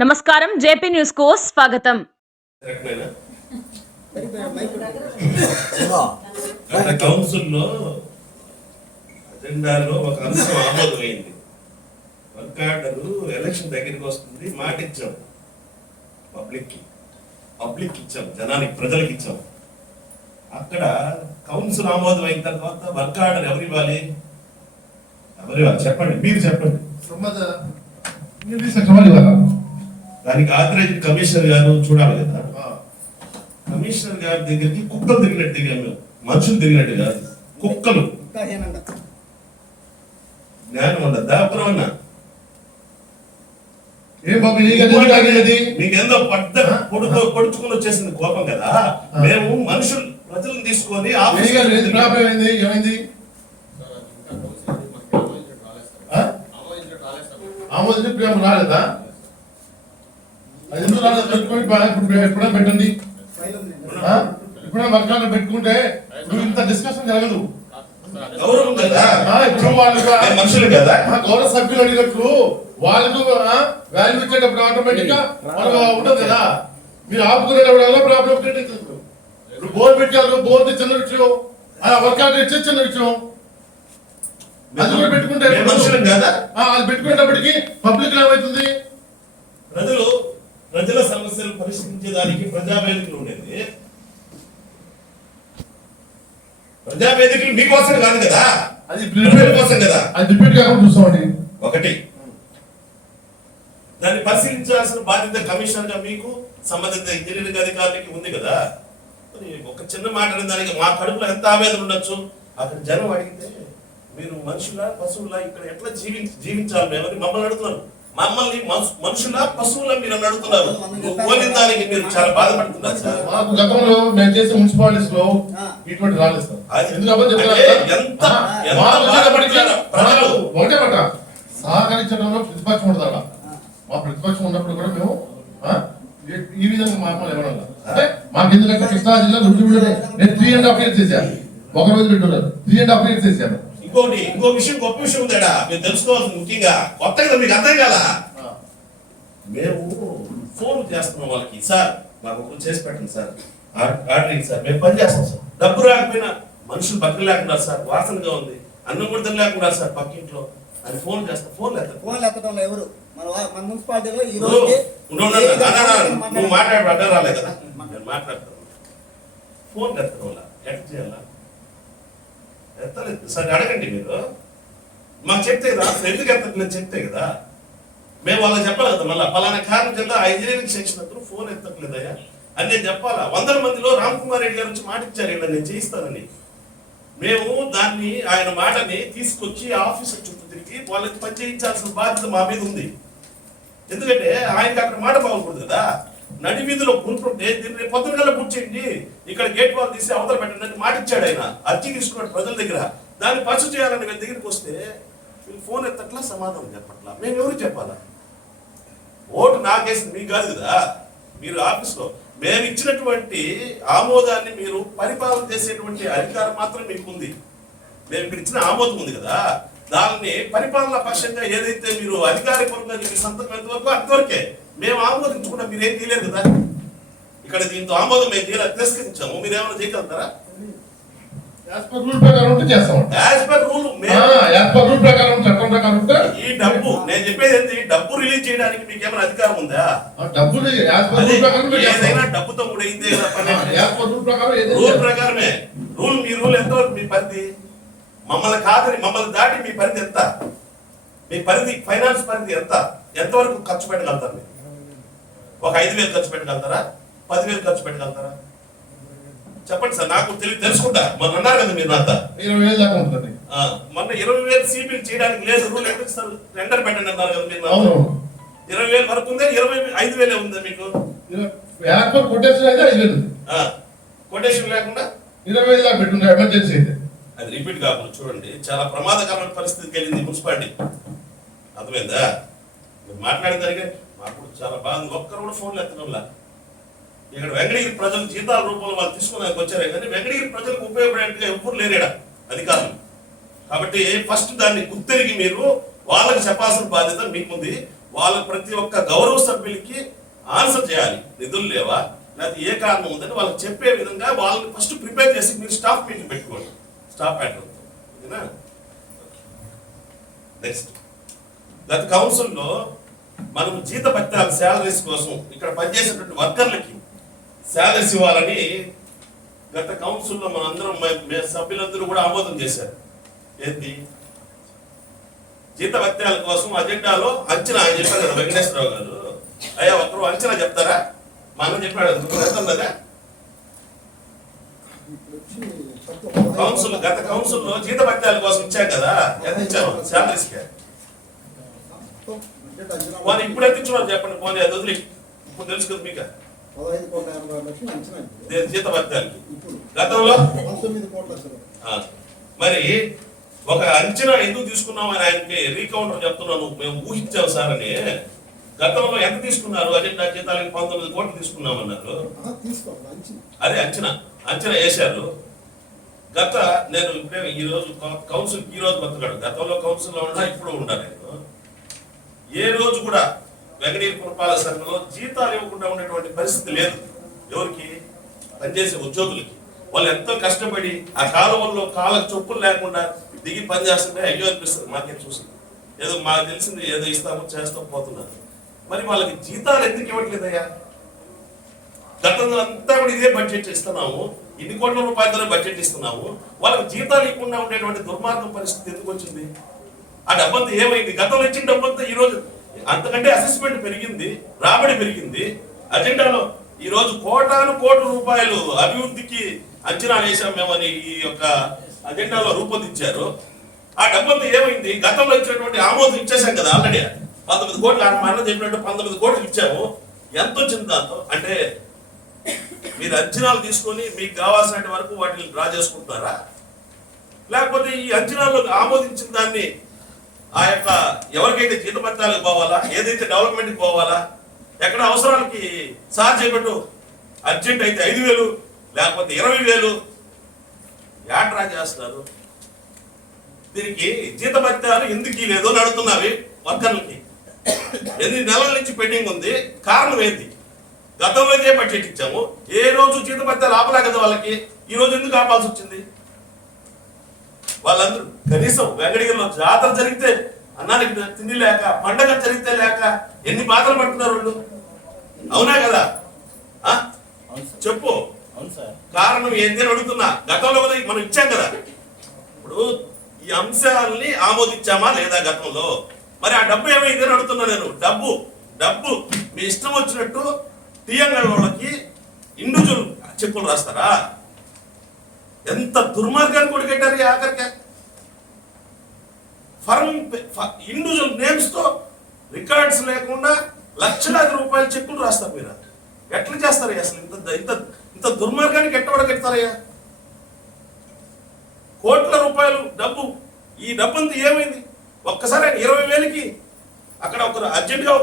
నమస్కారం JP news కు స్వాగతం. కౌన్సిల్లో అజెండాలో ఒక అంశం ఆమోదమైంది. వర్క్ ఆర్డర్ ఎలక్షన్ దగ్గరికి వస్తుంది, మాట ఇచ్చాం, పబ్లిక్ ఇచ్చాం, జనానికి, ప్రజలకు ఇచ్చాం. అక్కడ కౌన్సిల్ ఆమోదం అయిన తర్వాత వర్క్ ఆర్డర్ ఎవరు ఇవ్వాలి? చెప్పండి, మీరు చెప్పండి. దానికి ఆథరైజ్డ్ కమిషనర్ గారు చూడాలి కదా. కమిషనర్ గారి దగ్గరికి కుక్కలు తిరిగినట్టు దిగాం మేము, మనుషులు తిరిగినట్టు కాదు, కుక్కలు. జ్ఞానం ఉండద్దా? అప్పుడన్నా మీకేందో పొడుచుకుని వచ్చేసింది కోపం కదా. మేము మనుషులు, ప్రజలను తీసుకొని ఆమోదించి రాలేదా? అది ఎందుకు రాలేదు? ఎప్పుడైనా పెట్టండి, ఎప్పుడైనా వర్గాలు పెట్టుకుంటే ఇప్పుడు ఇంత డిస్కషన్ జరగదు. గౌరవం కదా, ఇప్పుడు వాళ్ళకు మనుషులు కదా, గౌరవ సభ్యులు అడిగినట్లు వాళ్ళకు వాల్యూ ఇచ్చేటప్పుడు ఆటోమేటిక్ గా ఉంటుంది కదా. మీరు ఆపుకునేటప్పుడు ప్రాబ్లం క్రియేట్ అవుతుంది. ఇప్పుడు బోర్ పెట్టారు, బోర్ చిన్న విషయం, వర్కౌట్ ఇచ్చే చిన్న విషయం. అది కూడా పెట్టుకుంటే మనుషులు కదా, అది పెట్టుకునేటప్పటికి పబ్లిక్ ఏమవుతుంది? ప్రజల సమస్యలు పరిష్కరించేదానికి ప్రజావేదికలు ఉండేది. ప్రజావేదికలు మీకోసం కాదు కదా, అది కోసం కదా. అది రిపీట్ కాకుండా చూస్తామండి. ఒకటి, దాన్ని పరిశీలించాల్సిన బాధ్యత కమిషనర్ గా మీకు, సంబంధిత ఇంజనీరింగ్ అధికారులకి ఉంది కదా. ఒక చిన్న మాట అనే దానికి మా కడుపులో ఎంత ఆవేదన ఉండొచ్చు. అక్కడ జనం అడిగితే మీరు మనుషుల పశువుల ఇక్కడ ఎట్లా జీవించాలి మేమని మమ్మల్ని అడుగుతున్నారు. మమ్మల్ని మనుషుల పశువుల మీరు అడుగుతున్నారు. పోలిన దానికి మీరు చాలా బాధపడుతున్నారు సార్. మాకు గతంలో మేము చేసే మున్సిపాలిటీస్ లో ఇటువంటి రాలేదు సార్. ఒకటే మాట, సహకరించడంలో ప్రతిపక్షం ఉండదా? మా ప్రతిపక్షం ఉన్నప్పుడు కూడా మేము ఈ విధంగా మార్పులు ఇవ్వడం. అంటే మాకు ఎందుకంటే కృష్ణా జిల్లా నేను 3.5 years చేశాను. ఒక రోజు పెట్టున్నారు, 3.5 years చేశాను. ఇంకో విషయం, గొప్ప విషయం ఉందా మీరు తెలుసుకోవాల్సింది. ముఖ్యంగా కొత్తగా మీకు అర్థం కదా, మేము ఫోన్ చేస్తున్నాం వాళ్ళకి, సార్ మాకు ఒకరు చేసి పెట్టండి సార్, ఆర్డరింగ్ సార్, మేము పని చేస్తాం సార్. డబ్బు రాకపోయినా మనుషులు బతుకు లేకుండా సార్, వాసనగా ఉంది, అన్నం కూడా లేకుండా సార్ పక్కింట్లో అని ఫోన్ చేస్తాం. ఫోన్ ఎత్తడంలో ఎవరు మన మున్సిపాలిటీలో ఈ రోజు నువ్వు మాట్లాడే రాలే కదా, నేను మాట్లాడతాను. ఫోన్ ఎత్తడం వల్ల ఎట్ చేయాలా? ఎత్తలేదు సార్, అడగండి. మీరు మాకు చెప్తే కదా, ఎందుకు ఎత్తట్లేదు చెప్తే కదా మేము వాళ్ళకి చెప్పాలి కదా. మళ్ళీ పలానా కారణం చేత ఆ ఇంజనీరింగ్ సెక్షన్ అతను ఫోన్ ఎత్తట్లేదయ్యా అని నేను చెప్పాలా. 100 మందిలో రామ్ కుమార్ రెడ్డి గారు వచ్చి మాట ఇచ్చారు ఇలా నేను చేయిస్తానని. మేము దాన్ని, ఆయన మాటని తీసుకొచ్చి ఆఫీసర్ చుట్టూ తిరిగి వాళ్ళకి పని చేయించాల్సిన బాధ్యత మా మీద ఉంది. ఎందుకంటే ఆయనకి అక్కడ మాట బాగుంటుంది కదా. నడి వీధిలో కూర్చుంటే దీన్ని పొద్దున పూర్తి చేయండి, ఇక్కడ గేట్ వాల్ తీసి అవతల పెట్టండి అని మాట ఇచ్చాడు ఆయన. అర్జీ తీసుకున్నాడు ప్రజల దగ్గర. దాన్ని పరిచయం చేయాలని వీళ్ళ దగ్గరికి వస్తే వీళ్ళు ఫోన్ ఎత్తట్లా, సమాధానం చెప్పట్లా. మేము ఎవరు చెప్పాలా? ఓటు నాకేసింది మీకు కాదు కదా. మీరు ఆఫీస్లో మేము ఇచ్చినటువంటి ఆమోదాన్ని మీరు పరిపాలన చేసేటువంటి అధికారం మాత్రం మీకు ఉంది. మేము ఇక్కడ ఇచ్చిన ఆమోదం ఉంది కదా, దాన్ని పరిపాలన పక్షంగా ఏదైతే మీరు అధికారికంగా మీ సంతకం ఎంతవరకు అంతవరకే. మేము ఆమోదించుకుంటా, మీరేం తీయలేదు కదా. ఇక్కడ దీంతో ఆమోదం మేము తిరస్కరించాము, మీరు ఏమైనా చేయగలుగుతారా? ఈ డబ్బు నేను చెప్పేది ఏంటి, డబ్బు రిలీజ్ చేయడానికి మీకు ఏమైనా అధికారం ఉందా? ఏదైనా డబ్బుతో కూడా అయిందే రూల్ ప్రకారమే. మీ రూల్ ఎంతవరకు మీ పరిధి? మమ్మల్ని దాటి మీ పరిధి ఎంత? మీ పరిధి, ఫైనాన్స్ పరిధి ఎంత? ఎంతవరకు ఖర్చు పెట్టగలుగుతారు మీరు? ఒక 5,000 ఖర్చు పెట్టగలుగుతారా? 10,000 ఖర్చు పెట్టగలుగుతారా? చెప్పండి సార్, నాకు తెలుసుకుంటా. మొన్న అన్నారు కదా మీరు నాతో 20,000 దాకా ఉంటుంది. మొన్న 20,000 సిబిల్ చేయడానికి లేదు రూల్. ఎందుకు సార్ టెండర్ పెట్టండి అన్నారు కదా మీరు. 20,000 వరకు ఉందా? 25,000 ఉందా మీకు? కొటేషన్ లేకుండా 20,000 దాకా పెట్టుండే ఎమర్జెన్సీ అయితే. అది రిపీట్ కాకుండా చూడండి, చాలా ప్రమాదకరమైన పరిస్థితికి వెళ్ళింది మున్సిపాలిటీ. అర్థమైందా? మీరు మాట్లాడిన దానికి మాకు చాలా బాగుంది. ఒక్కరు కూడా ఫోన్లు ఎత్తడంలా. ఇక్కడ వెంకటగిరి ప్రజలు జీతాల రూపంలో వాళ్ళు తీసుకున్నాక వచ్చారే కానీ వెంకటగిరి ప్రజలకు ఉపయోగపడేట్టుగా ఎవ్వరు లేరేడా అధికారులు. కాబట్టి ఫస్ట్ దాన్ని గుర్తెరిగి మీరు వాళ్ళకి చెప్పాల్సిన బాధ్యత మీకుంది. వాళ్ళ ప్రతి ఒక్క గౌరవ సభ్యులకి ఆన్సర్ చేయాలి. నిధులు లేవా లేకపోతే ఏ కారణం ఉందని వాళ్ళకి చెప్పే విధంగా వాళ్ళని ఫస్ట్ ప్రిపేర్ చేసి మీరు స్టాఫ్ మీటింగ్ పెట్టుకోండి. స్టాఫ్ ప్యాటర్న్ ఓకేనా. నెక్స్ట్ గత కౌన్సిల్లో మనం జీతభత్యాల శాలరీస్ కోసం ఇక్కడ పనిచేసేటువంటి వర్కర్లకి శాలరీస్ ఇవ్వాలని గత కౌన్సిల్లో మన అందరం సభ్యులందరూ కూడా ఆమోదం చేశారు. ఏంటి జీతభత్యాల కోసం అజెండాలో అంచనా ఆయన చెప్పారు కదా వెంకటేశ్వరరావు గారు. అయ్యా ఒకరు అంచనా చెప్తారా? మనం చెప్పాడు కదా కౌన్సిల్ గత కౌన్సిల్లో జీతభత్యాల కోసం ఇచ్చాం కదా. ఎంత ఇచ్చాము శాలరీస్ కి? వాళ్ళు ఇప్పుడు ఎంత ఇచ్చున్నారు చెప్పండి. పోనీ అది వదిలి ఇప్పుడు తెలుసు కదా మీకు 15,80,00,000 అంచనా జీతభత్యాలకి గతంలో 19 కోట్ల అసలు. మరి ఒక అంచనా ఎందుకు తీసుకున్నామని ఆయనకి రీకౌంటర్ చెప్తున్నాను. మేము ఊహించాం సార్ అని. గతంలో ఎంత తీసుకున్నారు? అజెండా జీతాలకి 19 కోట్లు తీసుకున్నామన్నారు. తీసుకోవాలి అంచనా. అదే అంచనా వేశారు. నేను ఇప్పుడే ఈ రోజు కౌన్సిల్ ఈ రోజు బతకాడు. గతంలో కౌన్సిల్లో ఉన్నా ఇప్పుడు ఉన్నా నేను. ఏ రోజు కూడా వెంకటగిరి పురపాలక సంఘంలో జీతాలు ఇవ్వకుండా ఉండేటువంటి పరిస్థితి లేదు. ఎవరికి? పనిచేసే ఉద్యోగులకి. వాళ్ళు ఎంతో కష్టపడి ఆ కాలువల్లో కాళ్ళకు చొప్పులు లేకుండా దిగి పని చేస్తుంటే అయ్యో అనిపిస్తుంది మాకేం చూసి. ఏదో మాకు తెలిసింది ఏదో ఇస్తాము చేస్తాం పోతున్నారు. మరి వాళ్ళకి జీతాలు ఎందుకు ఇవ్వట్లేదయ్యా? గతంలో అంతా కూడా ఇదే బడ్జెట్ ఇస్తున్నాము, ఇన్ని కోట్ల రూపాయలతో బడ్జెట్ ఇస్తున్నాము. వాళ్ళకి జీతాలు ఇవ్వకుండా ఉండేటువంటి దుర్మార్గం పరిస్థితి ఎందుకు వచ్చింది? ఆ డబ్బంతా ఏమైంది? గతంలో ఇచ్చిన డబ్బంతా ఈ రోజు అంతకంటే అసెస్మెంట్ పెరిగింది, రాబడి పెరిగింది. అజెండాలో ఈ రోజు కోట్ల రూపాయలు అభివృద్ధికి అంచనా వేసాం మేమని ఈ యొక్క అజెండాలో రూపొందించారు. ఆ డబ్బంతా ఏమైంది? గతంలో ఇచ్చినటువంటి ఆమోదం ఇచ్చేసాం కదా ఆల్రెడీ. 19 కోట్లు మా అన్న చెప్పినట్టు 19 కోట్లు ఇచ్చాము. ఎంత వచ్చింది దాంతో? అంటే మీరు అంచనాలు తీసుకొని మీకు కావాల్సిన వరకు వాటిని డ్రా చేసుకుంటారా? లేకపోతే ఈ అంచనాల్లో ఆమోదించిన దాన్ని ఆ యొక్క ఎవరికైతే జీతభత్యాలకు పోవాలా, ఏదైతే డెవలప్మెంట్కి పోవాలా, ఎక్కడ అవసరాలకి సార్ చెప్పట్టు అర్జెంట్ అయితే 5,000 లేకపోతే 20,000 డ్రా చేస్తారు. దీనికి జీతభత్యాలు ఎందుకు లేదు అని అడుగుతున్నావి వర్కర్లకి. 8 నెలల నుంచి పెండింగ్ ఉంది. కారణం ఏంటి? గతంలో ఇదే బడ్జెట్ ఇచ్చాము. ఏ రోజు జీతభత్యాలు ఆపలే కదా వాళ్ళకి. ఈ రోజు ఎందుకు ఆపాల్సి వచ్చింది? వాళ్ళందరూ కనీసం వెంకటగిరిలో జాతర జరిగితే అన్నానికి తిండి లేక, పండగ జరిగితే లేక ఎన్ని బాధలు పడుతున్నారు వాళ్ళు. అవునా కదా? చెప్పు కారణం ఏంటి అని అడుగుతున్నా. గతంలో కదా మనం ఇచ్చాం కదా. ఇప్పుడు ఈ అంశాలని ఆమోదించామా లేదా గతంలో? మరి ఆ డబ్బు ఏమైంది అని అడుగుతున్నా నేను. డబ్బు మీ ఇష్టం వచ్చినట్టు టీఎంగల్ వాళ్ళకి ఇండివిజువల్ చెక్కులు రాస్తారా? ఎంత దుర్మార్గాన్ని కూడా కట్టారు. ఆఖరికి ఇండివిజువల్ నేమ్స్ తో రికార్డ్స్ లేకుండా లక్షలాది రూపాయల చెక్కులు రాస్తారు. మీరు ఎట్లా చేస్తారయ్యా? అసలు ఇంత దుర్మార్గానికి ఎట్టబడ కడతారయ్యా? కోట్ల రూపాయలు డబ్బు. ఈ డబ్బంతా ఏమైంది? ఒక్కసారి 20,000కి అక్కడ ఒక అర్జెంట్గా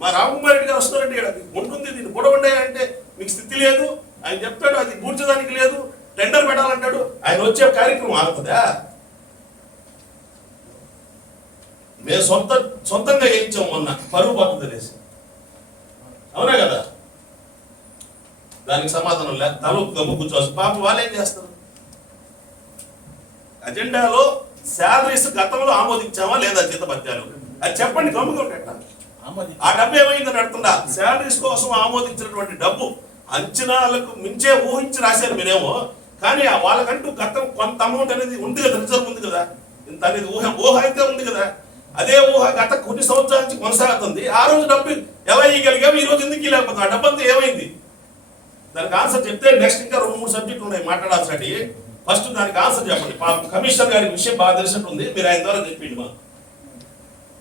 మా రామకుమార్ రెడ్డి గారు వస్తున్నారంటే ఇక్కడ ఉంటుంది. దీన్ని గొడవండి అంటే మీకు స్థితి లేదు. ఆయన చెప్తాడు అది కూర్చోడానికి లేదు, టెండర్ పెట్టాలంటాడు. ఆయన వచ్చే కార్యక్రమం ఆగుతుందా? మేము సొంతంగా చేయించాం మొన్న పరువు పద్ధతి తెలిసి. అవునా కదా? దానికి సమాధానం లేదు. తల కూర్చోవచ్చు. పాప వాళ్ళు ఏం చేస్తారు? అజెండాలో శాలరీస్ గతంలో ఆమోదించామా లేదా? జీతభత్యాలు అది చెప్పండి. గమ్ముగా ఆ డబ్బు ఏమైందని అడుగుతున్నా. శాలరీస్ కోసం ఆమోదించినటువంటి డబ్బు అంచనాలకు మించే ఊహించి రాశారు మీరేమో. కానీ వాళ్ళకంటూ గతం కొంత అమౌంట్ అనేది ఉంది కదా, రిజర్వ్ ఉంది కదా. ఇంత అనేది ఊహ అయితే ఉంది కదా. అదే ఊహ గత కొన్ని సంవత్సరాల నుంచి కొనసాగుతుంది. ఆ రోజు డబ్బు ఎలా ఇవ్వగలిగాము, ఈ రోజు ఎందుకు ఇవ్వలేకపోతే ఆ డబ్బు అంతా ఏమైంది? దానికి ఆన్సర్ చెప్తే నెక్స్ట్ ఇంకా 2-3 సబ్జెక్టులు ఉన్నాయి మాట్లాడాల్సి. ఫస్ట్ దానికి ఆన్సర్ చెప్పండి. కమిషనర్ గారి విషయం బాగా తెలిసినట్టు ఉంది, మీరు ఆయన ద్వారా చెప్పిండి. మా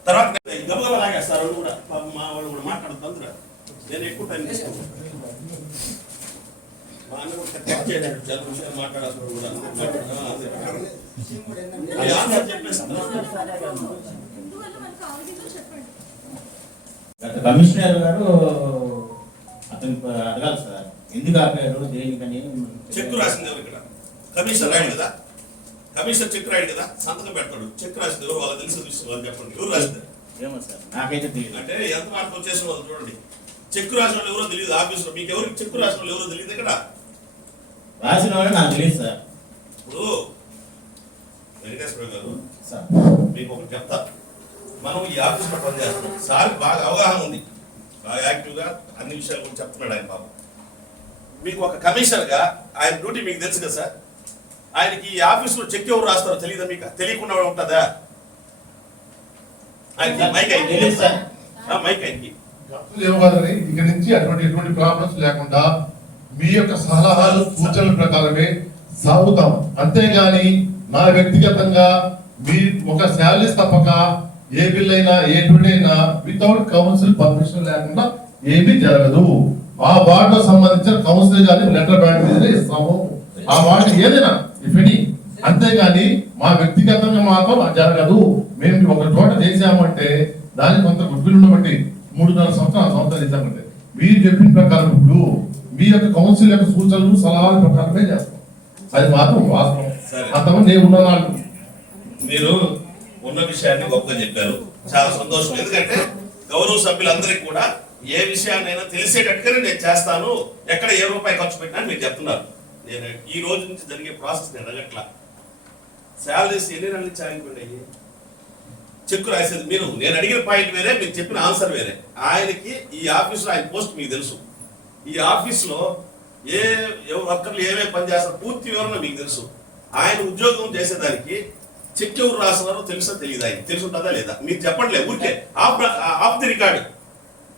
తర్వాత గబగబా లాగేస్తారు వాళ్ళు కూడా. మా వాళ్ళు కూడా మాట్లాడుతుంది. నేను ఎక్కువ టైం తీసుకుంటాను. మా అన్న కూడా చాలా విషయాలు మాట్లాడాల్సిన కూడా ఆన్సర్ చెప్పేస్తాను. కమిషనర్ గారు అతను అడగాలి సార్, ఎందుకు ఆపారు, దేనికని. చెక్ రాసింది ఎవరు ఇక్కడ? కమిషనర్ రాయడు కదా. కమిషనర్ చెక్ రాయడు కదా, సంతకం పెడతాడు. చెక్ రాసింది ఎవరు? వాళ్ళకి తెలిసిన విషయం వాళ్ళు చెప్పండి. ఎవరు రాసింది? ఏమో సార్ నాకైతే తెలియదు. అంటే ఎంత మార్పు వచ్చేసిన వాళ్ళు చూడండి. చెక్కు రాసిన వాళ్ళు ఎవరో తెలియదు ఆఫీసులో. మీకు ఎవరికి చెక్కు రాసిన వాళ్ళు ఎవరో తెలియదు ఇక్కడ. రాసిన వాళ్ళు నాకు తెలియదు సార్. ఇప్పుడు వెంకటేశ్వర గారు సార్ మీకు ఒకటి చెప్తా. మనం ఈ ఆఫీస్లో పనిచేస్తున్నాం. సార్ బాగా అవగాహన ఉంది, బాగా యాక్టివ్గా అన్ని విషయాల గురించి చెప్తున్నాడు ఆయన పాపం. మీకు ఒక కమిషనర్గా ఆయన డ్యూటీ మీకు తెలుసు కదా సార్. ఆయనకి ఈ ఆఫీసులో చెక్ ఎవరు రాస్తారో తెలియదా మీకు? తెలియకుండా ఉంటుందా? ఆయనకి మైక్ అయింది తెలియదు సార్. మైక్ అయింది. ఇవ్వాలని ఇక నుంచి ఎటువంటి ప్రాబ్లమ్స్ లేకుండా మీ యొక్క సలహాలు సూచనల ప్రకారమే సాగుతాం. అంతేగాని నా వ్యక్తిగతంగా మీ ఒక శాలరీస్ తప్పక ఏ బిల్ అయినా ఏ డ్యూటీ అయినా వితౌట్ కౌన్సిల్ పర్మిషన్ లేకుండా ఏమీ జరగదు. ఆ వార్డులో సంబంధించిన కౌన్సిల్ గాని లెటర్ బ్యాడ్ మీదనే ఇస్తాము. ఆ వార్డు ఏదైనా ఇఫ్ ఎనీ. అంతేగాని మా వ్యక్తిగతంగా మాత్రం అది జరగదు. మేము ఒక చోట చేసామంటే దానికి కొంత గుడ్విల్ ఉండబట్టి 3.5 సంవత్సరాలు చేసామంటే మీరు చెప్పిన ప్రకారం ఇప్పుడు మీ యొక్క కౌన్సిల్ యొక్క సూచనలు సలహాల ప్రకారమే చేస్తాం. అది మాత్రం వాస్తవం. అంతమంది నేను ఉన్నాను. మీరు ఉన్న విషయాన్ని గొప్పగా చెప్పారు, చాలా సంతోషం. ఎందుకంటే గౌరవ సభ్యులందరికీ కూడా ఏ విషయాన్నైనా తెలిసేటట్టుగానే నేను చేస్తాను, ఎక్కడ ఏ రూపాయి ఖర్చు పెట్టినా మీరు చెప్తున్నారు. నేను ఈ రోజు నుంచి జరిగే ప్రాసెస్ నేను అడగట్లా. శాలరీస్ ఎన్ని నెలల నుంచి ఆగిపోయాయి? చెక్కు రాసేది మీరు. నేను అడిగిన పాయింట్ వేరే, మీరు చెప్పిన ఆన్సర్ వేరే. ఆయనకి ఈ ఆఫీసులో ఆయన పోస్ట్ మీకు తెలుసు. ఈ ఆఫీస్లో ఏ వర్కర్లు ఏమేమి పని చేస్తారు పూర్తి వివరణ మీకు తెలుసు. ఆయన ఉద్యోగం చేసేదానికి చెక్ ఎవరు రాస్తున్నారో తెలుసా తెలియదు? ఆయన తెలిసి ఉంటుందా లేదా? మీరు చెప్పట్లే, ఊరికే ఆఫ్ ది రికార్డు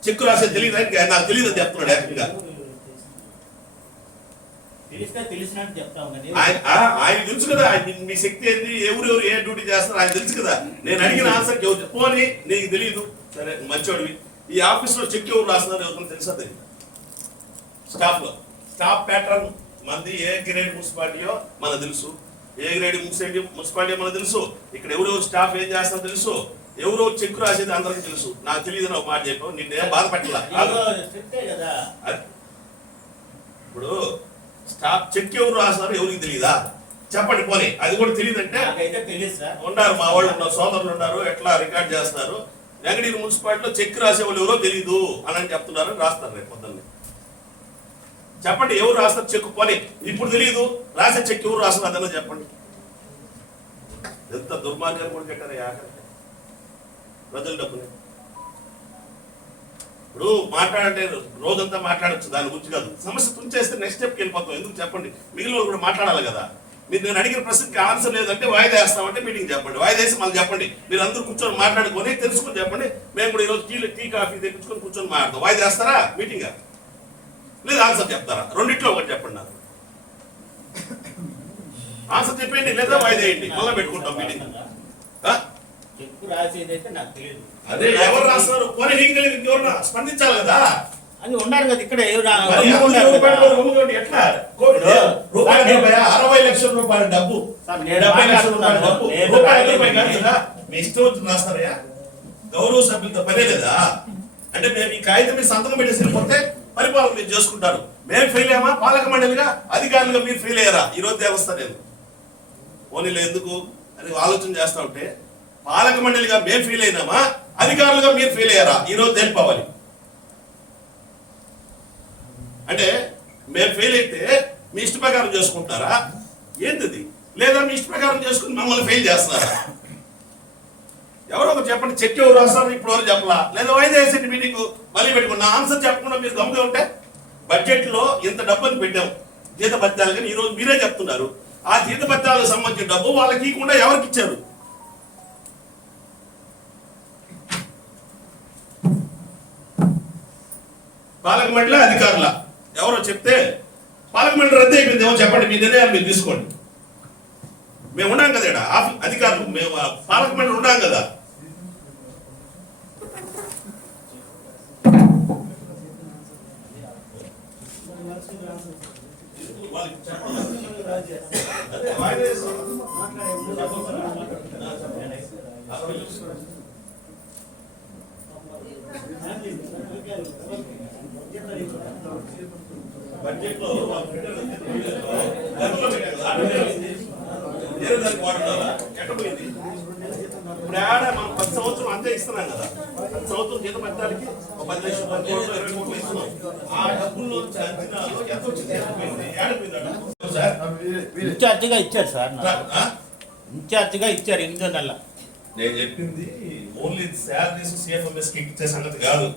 చెక్కు రాసేది తెలియదు. ఆయన నాకు తెలియదు అని చెప్తున్నాడు ఏకంగా. తెలిసినట్టు చెప్తాం. ఆయన తెలుసు కదా మీ శక్తి ఏంది, ఎవరు ఏ డ్యూటీ చేస్తారు ఆయన తెలుసు కదా. నేను అడిగిన ఆన్సర్కి ఎవరు చెప్పుకోని నీకు తెలియదు. సరే మంచోడివి. ఈ ఆఫీస్లో చెక్ ఎవరు రాస్తున్నారు ఎవరు తెలుసా తెలియదు? స్టాఫ్ ప్యాటర్న్ మంది ఏ గ్రేడ్ మున్సిపాలిటీయో మనకు తెలుసు, ఏ గ్రేడ్ మున్సిపాలిటీ మనకు తెలుసు. ఇక్కడ ఎవరెవరు స్టాఫ్ ఏం చేస్తారో తెలుసు, ఎవరో చెక్ రాసేది అందరికీ తెలుసు. నాకు తెలియదు ఒక మాట చెప్పు, నిన్నేం బాధ పెట్టాల. ఇప్పుడు స్టాఫ్ చెక్ ఎవరు రాస్తున్నారు ఎవరికి తెలియదా? చెప్పండి పోనీ. అది కూడా తెలియదు అంటే ఉన్నారు మా వాళ్ళు ఉన్నారు, సోదరులు ఉన్నారు, ఎట్లా రికార్డ్ చేస్తున్నారు. వెంకటగిరి మున్సిపాలిటీలో చెక్ రాసే వాళ్ళు ఎవరో తెలియదు అని చెప్తున్నారు, రాస్తారు రేపు పొద్దున్నే. చెప్పండి ఎవరు రాస్తారు చెక్ పోనీ. ఇప్పుడు తెలియదు రాసే చెక్ ఎవరు రాస్తారు అదన్నా చెప్పండి. ఎంత దుర్మార్గం కూడా కట్టారా ప్రజల డబ్బుని. ఇప్పుడు మాట్లాడంటే రోజంతా మాట్లాడచ్చు, దాని గురించి కాదు. సమస్య తుంచేస్తే నెక్స్ట్ స్టెప్కి వెళ్ళిపోతాం. ఎందుకు చెప్పండి, మిగిలిన వాళ్ళు కూడా మాట్లాడాలి కదా. మీరు నేను అడిగిన ప్రశ్నకి ఆన్సర్ లేదంటే వాయిదా వేస్తామంటే మీటింగ్ చెప్పండి, వాయిదా వేసి మళ్ళీ చెప్పండి. మీరు అందరూ కూర్చొని మాట్లాడుకొని తెలుసుకొని చెప్పండి. మేము కూడా ఈరోజు టీ కాఫీ తెప్పించుకొని కూర్చొని మాట్లాడతాం. వాయిదా వేస్తారా మీటింగ్ లేదా ఆన్సర్ చెప్తారా? రెండిట్లో ఒకటి చెప్పండి. నాకు ఆన్సర్ చెప్పండి లేదా వాయిదా వేయండి, మళ్ళీ పెట్టుకుంటాం మీటింగ్. అదే ఎవరు రాస్తున్నారు పోనీ నీకు తెలియదు, ఇంకెవరు స్పందించాలి కదా. అని ఉన్నారు కదా ఇక్కడ. ఎట్లా 60 లక్షల రూపాయల డబ్బు, 70 లక్షల రూపాయల డబ్బు మీ ఇష్టం వచ్చి రాస్తారయ్యా. గౌరవ సభ్యులతో పనే లేదా? అంటే మేము ఈ కాగితం మీద సంతకం పెట్టేసి వెళ్ళిపోతే పరిపాలన మీరు చేసుకుంటారు. మేము ఫెయిల్ అయ్యామా? పాలక మండలిగా అధికారులుగా మీరు ఫెయిల్ అయ్యారా? ఈరోజు దేవస్థా నేను పోనీలో ఎందుకు అని ఆలోచన చేస్తా ఉంటే, పాలక మండలిగా మేము ఫెయిల్ అయినామా అధికారులుగా మీరు ఫెయిల్ అయ్యారా? ఈరోజు తెలిపోవాలి. అంటే మేము ఫెయిల్ అయితే మీ ఇష్ట ప్రకారం చేసుకుంటారా ఏంటిది? లేదా మీ ఇష్ట ప్రకారం చేసుకుని మమ్మల్ని ఫెయిల్ చేస్తున్నారా? ఎవరో ఒకరు చెప్పండి. చెక్ ఎవరు రాస్తారు ఇప్పుడు ఎవరు చెప్పలా, లేదా వాయిదా వేసేది మీటింగ్ మళ్ళీ పెట్టుకున్న ఆన్సర్ చెప్పకుండా మీరు గమ్ముగా ఉంటే. బడ్జెట్ లో ఇంత డబ్బుని పెట్టాం జీత భత్యాలు, కానీ ఈరోజు మీరే చెప్తున్నారు ఆ జీత భత్యాలకు సంబంధించిన డబ్బు వాళ్ళకి ఇవ్వకుండా ఎవరికి ఇచ్చారు? పాలక మండలి అధికారుల ఎవరో చెప్తే పాలక మండలి రద్దు అయిపోయింది. ఏమో చెప్పండి, మీ నిర్ణయాలు మీరు తీసుకోండి. మేము ఉన్నాం కదా ఇక్కడ అధికారులు, మేము పాలక మండలి ఉన్నాం కదా. బడ్జెట్ లో ఎట్ట పోయింది? ఇప్పుడు ఆడ మనం 10 సంవత్సరం అంతే ఇస్తున్నాం కదా. లక్షలు 10 కోట్లు 20 కోట్లు ఇస్తున్నాం. ఆ డబ్బుల్లో అంచనాలు ఎంత వచ్చింది? ఏడిపోయింది ఆ డబ్బు? సార్ ఇన్ఛార్జిగా ఇచ్చారు సార్ నాకు. ఆ? ఇన్ఛార్జిగా ఇచ్చారు 8 నెలల. నేను చెప్పింది ఓన్లీ శాలరీస్ CFMS కి ఇచ్చే సంగతి కాదు.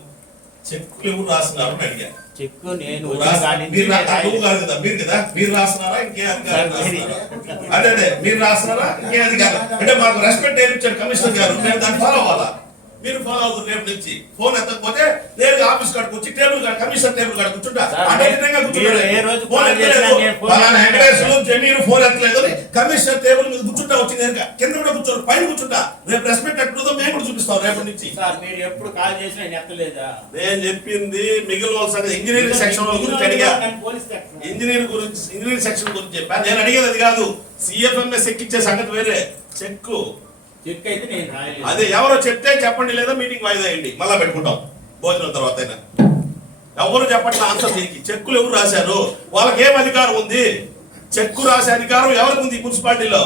చెక్కులు ఎవరు రాస్తున్నారు అని అడిగా. చెక్కు నేను నువ్వు వచ్చిన కాడి నుంచి మీరు నేను నువ్వు కాదు కదా, మీరు కదా, మీరు రాస్తున్నారా ఇంకే అధికారులు రాస్తున్నారా? అదే మీరు రాస్తున్నారా ఇంకే అధికారులు? అంటే మాకు రెస్పెక్ట్ ఏమిచ్చాడు కమిషనర్ గారు, మేము దాన్ని ఫాలో అవ్వాలా? మీరు ఫాలో అవుతుంది రేపు నుంచి. ఫోన్ ఎత్తకపోతే నేరుగా ఆఫీస్ కాడ కూర్చి టేబుల్ కాడ, కమిషనర్ టేబుల్ కాడ కూర్చుంటా. మీరు ఏ రోజు ఫోన్ చేసినా నేను ఫోన్ మీరు ఫోన్ ఎత్తలేదు అని కమిషనర్ టేబుల్ మీద కూర్చుంటా, వచ్చి నేరుగా కింద కూడా కూర్చోరు, పైన కూర్చుంటా. రేపు రెస్పెక్ట్ ఎట్లుందో మేము కూడా చూపిస్తాం రేపటి నుంచి. సార్ మీరు ఎప్పుడు కాల్ చేసినా నేను ఎత్తలేదా? నేను చెప్పింది మిగిలిన వాళ్ళ సంగతి ఇంజనీరింగ్ సెక్షన్ వాళ్ళ గురించి అడిగా. నేను పోలీస్ సెక్షన్. ఇంజనీరింగ్ సెక్షన్ గురించి చెప్పా. నేను అడిగేది అది కాదు. CFMS ఎక్కిచ్చే సంగతి వేరే. చెక్కు చెక్ అయితే నేను రాయలేదు. అదే ఎవరో చెప్తే చెప్పండి, లేదా మీటింగ్ వాయిదా వేయండి, మళ్ళా పెట్టుకుంటాం భోజనం తర్వాత అయినా. ఎవరు చెప్పట్లే ఆన్సర్ దీనికి. చెక్కులు ఎవరు రాశారు? వాళ్ళకి ఏం అధికారం ఉంది? చెక్కు రాసే అధికారం ఎవరికి ఉంది మున్సిపాలిటీలో?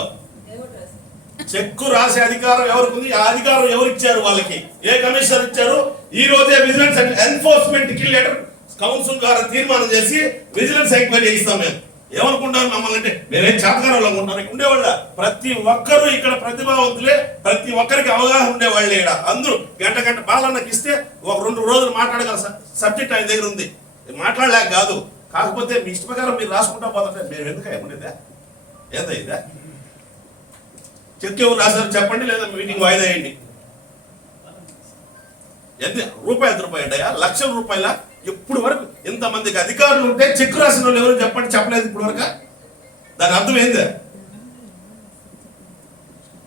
చెక్కు రాసే అధికారం ఎవరికి ఉంది? ఆ అధికారం ఎవరు ఇచ్చారు వాళ్ళకి? ఏ కమిషనర్ ఇచ్చారు? ఈ రోజే విజిలెన్స్ అండ్ ఎన్ఫోర్స్మెంట్ కి లెటర్ కౌన్సిల్ ద్వారా తీర్మానం చేసి విజిలెన్స్ ఎంక్వైరీ చేయిస్తాం. మేము ఏమనుకుంటారు మమ్మల్ని అంటే మేమేం చేతకారంలో ఉంటారు. ఇక్కడ ఉండేవాళ్ళ ప్రతి ఒక్కరు ఇక్కడ ప్రతిభావంతులే, ప్రతి ఒక్కరికి అవగాహన ఉండేవాళ్ళే. ఇక్కడ అందరూ గంట బాలన్నకి ఇస్తే ఒక 2 రోజులు మాట్లాడగల సబ్జెక్ట్ ఆయన దగ్గర ఉంది. మాట్లాడలేక కాదు, కాకపోతే మీ ఇష్ట ప్రకారం మీరు రాసుకుంటా పోతుంటే మేము ఎందుకు ఉండేదా? ఏదా ఇదా? చెక్ ఎవరు రాశారు చెప్పండి, లేదా మీటింగ్ వాయిదా వేయండి. ఎంత రూపాయి అంటాయా? లక్షల రూపాయల? ఇప్పుడు వరకు ఇంతమందికి అధికారులు ఉంటే చెక్ రాసిన వాళ్ళు ఎవరు చెప్పండి, చెప్పలేదు ఇప్పుడు వరకు. దాని అర్థం ఏంది?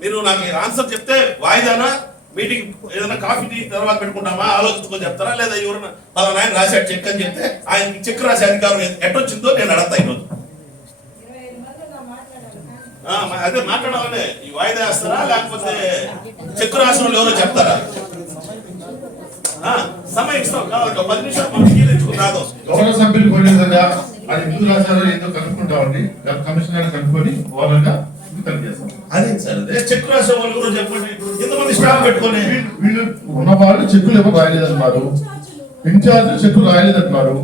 మీరు నాకు ఆన్సర్ చెప్తే వాయిదానా, మీటింగ్ ఏదైనా కాఫీ టీ తర్వాత పెట్టుకుంటామా ఆలోచించుకొని చెప్తారా, లేదా ఎవరైనా పలానా ఆయన రాశాడు చెక్ అని చెప్తే ఆయనకి చెక్ రాసే అధికారం ఎట్టొచ్చిందో నేను అడగతా ఈరోజు. అదే మాట్లాడాలనే ఈ వాయిదా వేస్తారా, లేకపోతే చెక్ రాసిన వాళ్ళు ఎవరో చెప్తారా? సమయం ఇస్తాం కావాలి, 10 నిమిషాలు మనం రాదు. గౌరవ సభ్యులు పోయినదా అది ఎందుకు రాశారో ఏదో కనుక్కుంటామండి. కమిషనర్ కనుక్కొని ఓవర్గా తెలియజేస్తాం. అదే సార్, అదే చెక్ రాసే వాళ్ళు కూడా చెప్పండి. ఎంతమంది స్టాఫ్ పెట్టుకొని వీళ్ళు ఉన్నవాళ్ళు చెక్కులు ఎవరు రాయలేదంటున్నారు, ఇన్ఛార్జ్ చెక్కులు రాయలేదంటున్నారు.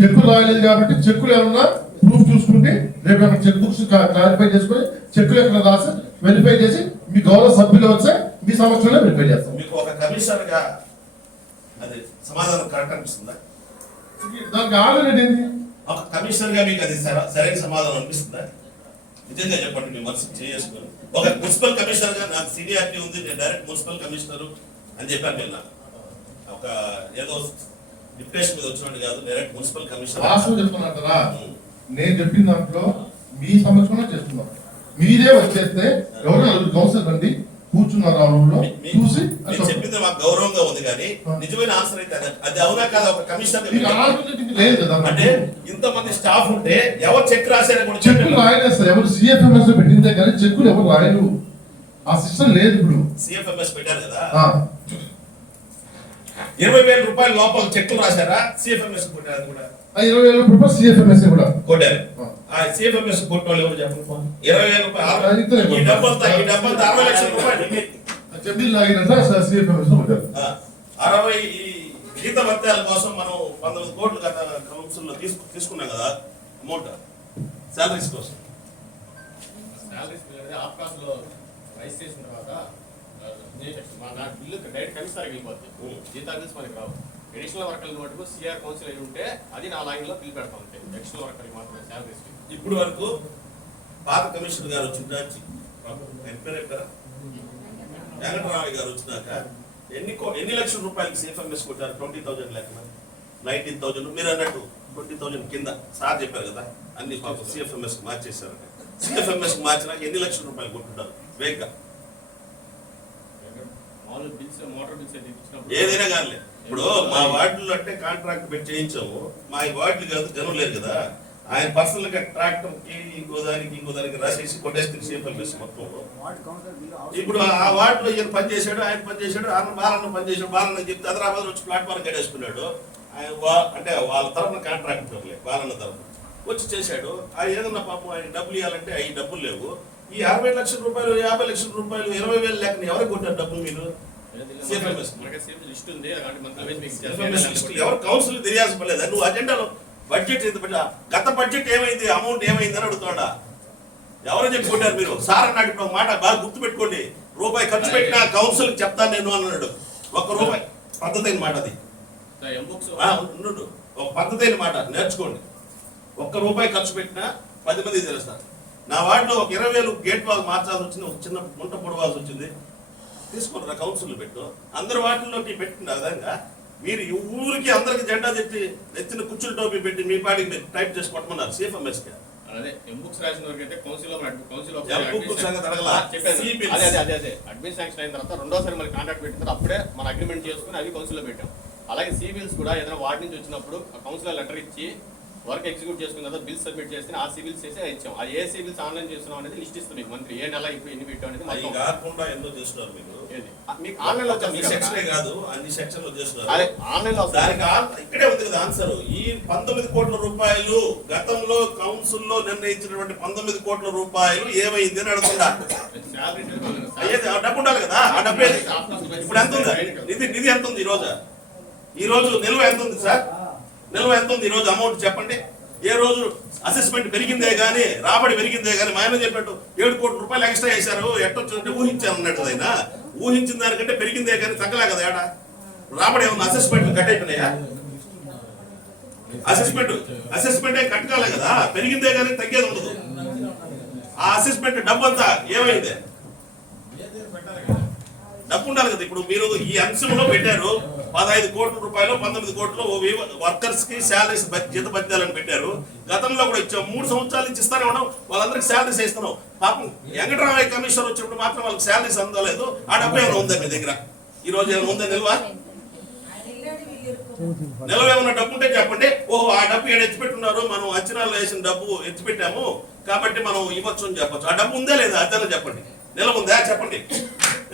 చెక్కులు రాయలేదు కాబట్టి చెక్కులు ఏమన్నా ప్రూఫ్ చూసుకుంటే రేపు ఏమైనా చెక్ బుక్స్ క్లారిఫై చేసుకొని చెక్కులు ఎక్కడ రాసి వెరిఫై చేసి మీ గౌరవ సభ్యులు వచ్చే మీ సమక్షంలో వెరిఫై చేస్తాం. మీకు ఒక కమిషనర్ గా అది సమాధానం కరెక్ట్ అనిపిస్తుందా? దానికి ఆల్రెడీ ఒక కమిషనర్ గా మీకు అది సరైన సమాధానం అనిపిస్తుందా? నిజంగా చెప్పండి, మీ మనసు చేసుకొని. ఒక మున్సిపల్ కమిషనర్ గా నాకు సీనియారిటీ ఉంది, నేను డైరెక్ట్ మున్సిపల్ కమిషనర్ అని చెప్పాను. నేను ఒక ఏదో డిప్యూటేషన్ మీద వచ్చినట్టు కాదు, డైరెక్ట్ మున్సిపల్ కమిషనర్. వాస్తవం చెప్తున్నా, నేను చెప్పిన దాంట్లో మీ సమక్షంలో చేస్తున్నాం. మీరే వచ్చేస్తే ఎవరు కౌన్సిల్ రండి కూర్చున్నారు ఆ రూమ్ లో చూసి చెప్పింది మాకు గౌరవంగా ఉంది, కానీ నిజమైన ఆన్సర్ అయితే అది అవునా కాదా? ఒక కమిషనర్ లేదు కదా, అంటే ఇంతమంది స్టాఫ్ ఉంటే ఎవరు చెక్ రాశారని కూడా చెక్కులు రాయలేదు సార్. ఎవరు CFMS పెట్టిందే కానీ చెక్కులు ఎవరు రాయరు. ఆ సిస్టమ్ లేదు. ఇప్పుడు CFMS పెట్టారు కదా, 20,000 రూపాయల లోపల చెక్కులు రాశారా? CFMS కొట్టారు కూడా 20,000 రూపాయలు CFMS కూడా కొట్టారు. ఆ CFMS కొట్టోళ్ళు ఎవరు చెప్పండి? 20,000 రూపాయలు ఈ డబ్బంతా 60 లక్షల రూపాయలు చెబ్బిల్ లాగినట్టు CFMS కొట్టారు. 60 ఈ జీత భత్యాల కోసం మనం 19 కోట్లు గత కౌన్సిల్లో తీసుకున్నాం కదా అమౌంట్, శాలరీస్ కోసం. రైస్ చేసిన తర్వాత నా బిల్లు డైరెక్ట్ కమిషనర్కి వెళ్ళిపోతుంది. జీతాలు తీసి మనకి రావు. అడిషనల్ వర్కర్లు మటుకు సిఆర్ కౌన్సిల్ అయి ఉంటే అది నా లైన్లో బిల్ పెడతాం. అంతే, అడిషనల్ వర్కర్కి మాత్రమే శాలరీస్. ఇప్పుడు వరకు పాత కమిషనర్ గారు వచ్చిన వెంకటరామయ్య గారు వచ్చినాక ఎన్ని లక్షల రూపాయలకి CFMS కొట్టారు? 20,000 లెక్క 19,000. మీరు అన్నట్టు 20,000 కింద సార్ చెప్పారు కదా, అన్ని CFMS మార్చేశారు. CFMS మార్చినాక ఎన్ని లక్షల రూపాయలు కొట్టుంటారు వేగంగా? ఏదైనా కానీ ఇప్పుడు మా వార్డులు అంటే కాంట్రాక్ట్ పెట్టి చేయించాము. మా వార్డులు కాదు, జనం లేరు కదా. ఆయన పర్సనల్ గా ట్రాక్టర్ కి ఇంకో దానికి రాసేసి కొట్టేస్తే CFMS మొత్తం. ఇప్పుడు ఆ వార్డులో ఈయన పని చేశాడు, ఆయన పని చేశాడు, బాలన్న పని చేశాడు. బాలన్న చెప్తే హైదరాబాద్ వచ్చి ప్లాట్ఫామ్ కట్టేసుకున్నాడు. ఆయన అంటే వాళ్ళ తరఫున కాంట్రాక్ట్ బాలన్న తరఫున వచ్చి చేశాడు. ఆయన ఏదన్నా పాపం ఆయన డబ్బులు ఇవ్వాలంటే అవి డబ్బులు లేవు. ఈ 60 లక్షల రూపాయలు 50 లక్షల రూపాయలు 20,000 లెక్కన ఎవరికి కొట్టారు డబ్బులు? మీరు CFMS. మనకి సేమ్ లిస్ట్ ఉంది అలాంటి మంత్లీ వైజ్ మీకు CFMS లిస్ట్ ఎవరు కౌన్సిల్ తెలియాల్సిన పర్లేదు. నువ్వు అజెండాలో బడ్జెట్ ఎంత పెట్టా, గత బడ్జెట్ ఏమైంది, అమౌంట్ ఏమైంది అని అడుగుతాడా? ఎవరు చెప్పుకుంటారు మీరు? సార్ అన్నాడు ఇప్పుడు ఒక మాట బాగా గుర్తు పెట్టుకోండి, రూపాయి ఖర్చు పెట్టినా కౌన్సిల్ చెప్తాను నేను అన్నాడు. ఒక్క రూపాయి పద్ధతి అయిన మాట అది. ఎంబుక్స్ ఉండు, ఒక పద్ధతి అయిన మాట నేర్చుకోండి. ఒక్క రూపాయి ఖర్చు పెట్టినా 10 మంది తెలుస్తారు. నా వార్డులో ఒక 20,000 గేట్ వాల్ మార్చాల్సి వచ్చింది, ఒక చిన్న గుంట పొడవాల్సి వచ్చింది. తీసుకుంటారా కౌన్సిల్ పెట్టు, అందరి వాటిల్లోకి పెట్టిన విధంగా మీరు ఈ ఊరికి అందరికి జెండా తెచ్చి ఎత్తిన కుచ్చుల టోపీ పెట్టి మీ పాటికి మీరు టైప్ చేసి కొట్టమన్నారు CFMS కి. అదే ఎంబుక్స్ రాసిన వరకు అయితే కౌన్సిల్ ఎంబుక్ సంగతి అడగలా. చెప్పేది అదే అడ్మిన్ శాంక్షన్ అయిన తర్వాత రెండోసారి మళ్ళీ కాంట్రాక్ట్ పెట్టిన తర్వాత అప్పుడే మన అగ్రిమెంట్ చేసుకుని అవి కౌన్సిల్లో పెట్టాం. అలాగే సిబిల్స్ కూడా ఏదైనా వార్డు నుంచి వచ్చినప్పుడు కౌన్సిలర్ లెటర్ ఇచ్చి వర్క్ ఎగ్జిక్యూట్ చేసుకున్న తర్వాత బిల్స్ సబ్మిట్ చేస్తే ఆ సిబిల్స్ చేసి ఇచ్చాం. ఆ ఏ సిబిల్స్ ఆన్లైన్ చేస్తున్నాం అనేది లిస్ట్ ఇస్తుంది మీకు మంత్రి, ఏ నెల ఇప్పుడు ఎన్ని పెట్టాం అనేది అది కాకుండా ఎందుకు చేస్తున్నారు మీరు? మీకు ఆన్లైన్ లో ఈ సెక్షనే కాదు, అన్ని సెక్షన్లు చేస్తున్నారు. అదే ఆన్లైన్ లో దానికి ఇక్కడే ఉంది కదా ఆన్సర్. ఈ 19 కోట్ల రూపాయలు గతంలో కౌన్సిల్ లో నిర్ణయించినటువంటి 19 కోట్ల రూపాయలు ఏమైంది అని అడుగుతున్నా. డబ్బు ఉండాలి కదా, ఆ డబ్బు ఏది? ఇప్పుడు ఎంత ఉంది నిధి ఎంత ఉంది ఈ రోజు నిల్వ ఎంత ఉంది సార్? నిల్వ ఎంత ఉంది ఈ రోజు అమౌంట్ చెప్పండి. ఏ రోజు అసెస్మెంట్ పెరిగిందే గానీ రాబడి పెరిగిందే గానీ మా ఆయన చెప్పినట్టు 7 కోట్ల రూపాయలు ఎక్స్ట్రా వేశారు, ఎట్టొచ్చిందంటే ఊహించాను అన్నట్టు. అయినా ఊహించిన దానికంటే పెరిగిందే కానీ తగ్గలే కదా ఏడా. రాబడి ఏమన్నా అసెస్మెంట్ కట్ అయిపోయినాయా? అసెస్మెంట్ కట్టకాలే కదా, పెరిగిందే కానీ తగ్గేది ఉండదు. ఆ అసెస్మెంట్ డబ్బు అంతా ఏమైంది? డబ్బు ఉండాలి కదా. ఇప్పుడు మీరు ఈ అంశంలో పెట్టారు 15 కోట్ల రూపాయలు, 19 కోట్లు వర్కర్స్ కి శాలరీస్ జీత భత్యాలని పెట్టారు. గతంలో కూడా ఇచ్చాం, 3 సంవత్సరాల నుంచి ఇస్తానే ఉన్నాం. వాళ్ళందరికి శాలరీస్ ఇస్తున్నాం. పాపం వెంకటరామయ్య కమిషనర్ వచ్చినప్పుడు మాత్రం వాళ్ళకి శాలరీస్ అందలేదు. ఆ డబ్బు ఏమైనా ఉందా మీ దగ్గర? ఈ రోజు ఏమైనా ఉందా నిల్వ? ఏమైనా డబ్బు ఉంటే చెప్పండి. ఓహో ఆ డబ్బు ఏడు ఎత్తిపెట్టున్నారు, మనం అంచనాలు వేసిన డబ్బు ఎత్తిపెట్టాము కాబట్టి మనం ఇవ్వచ్చు అని చెప్పచ్చు. ఆ డబ్బు ఉందా లేదా అదే చెప్పండి. నిల్వ ఉందా చెప్పండి.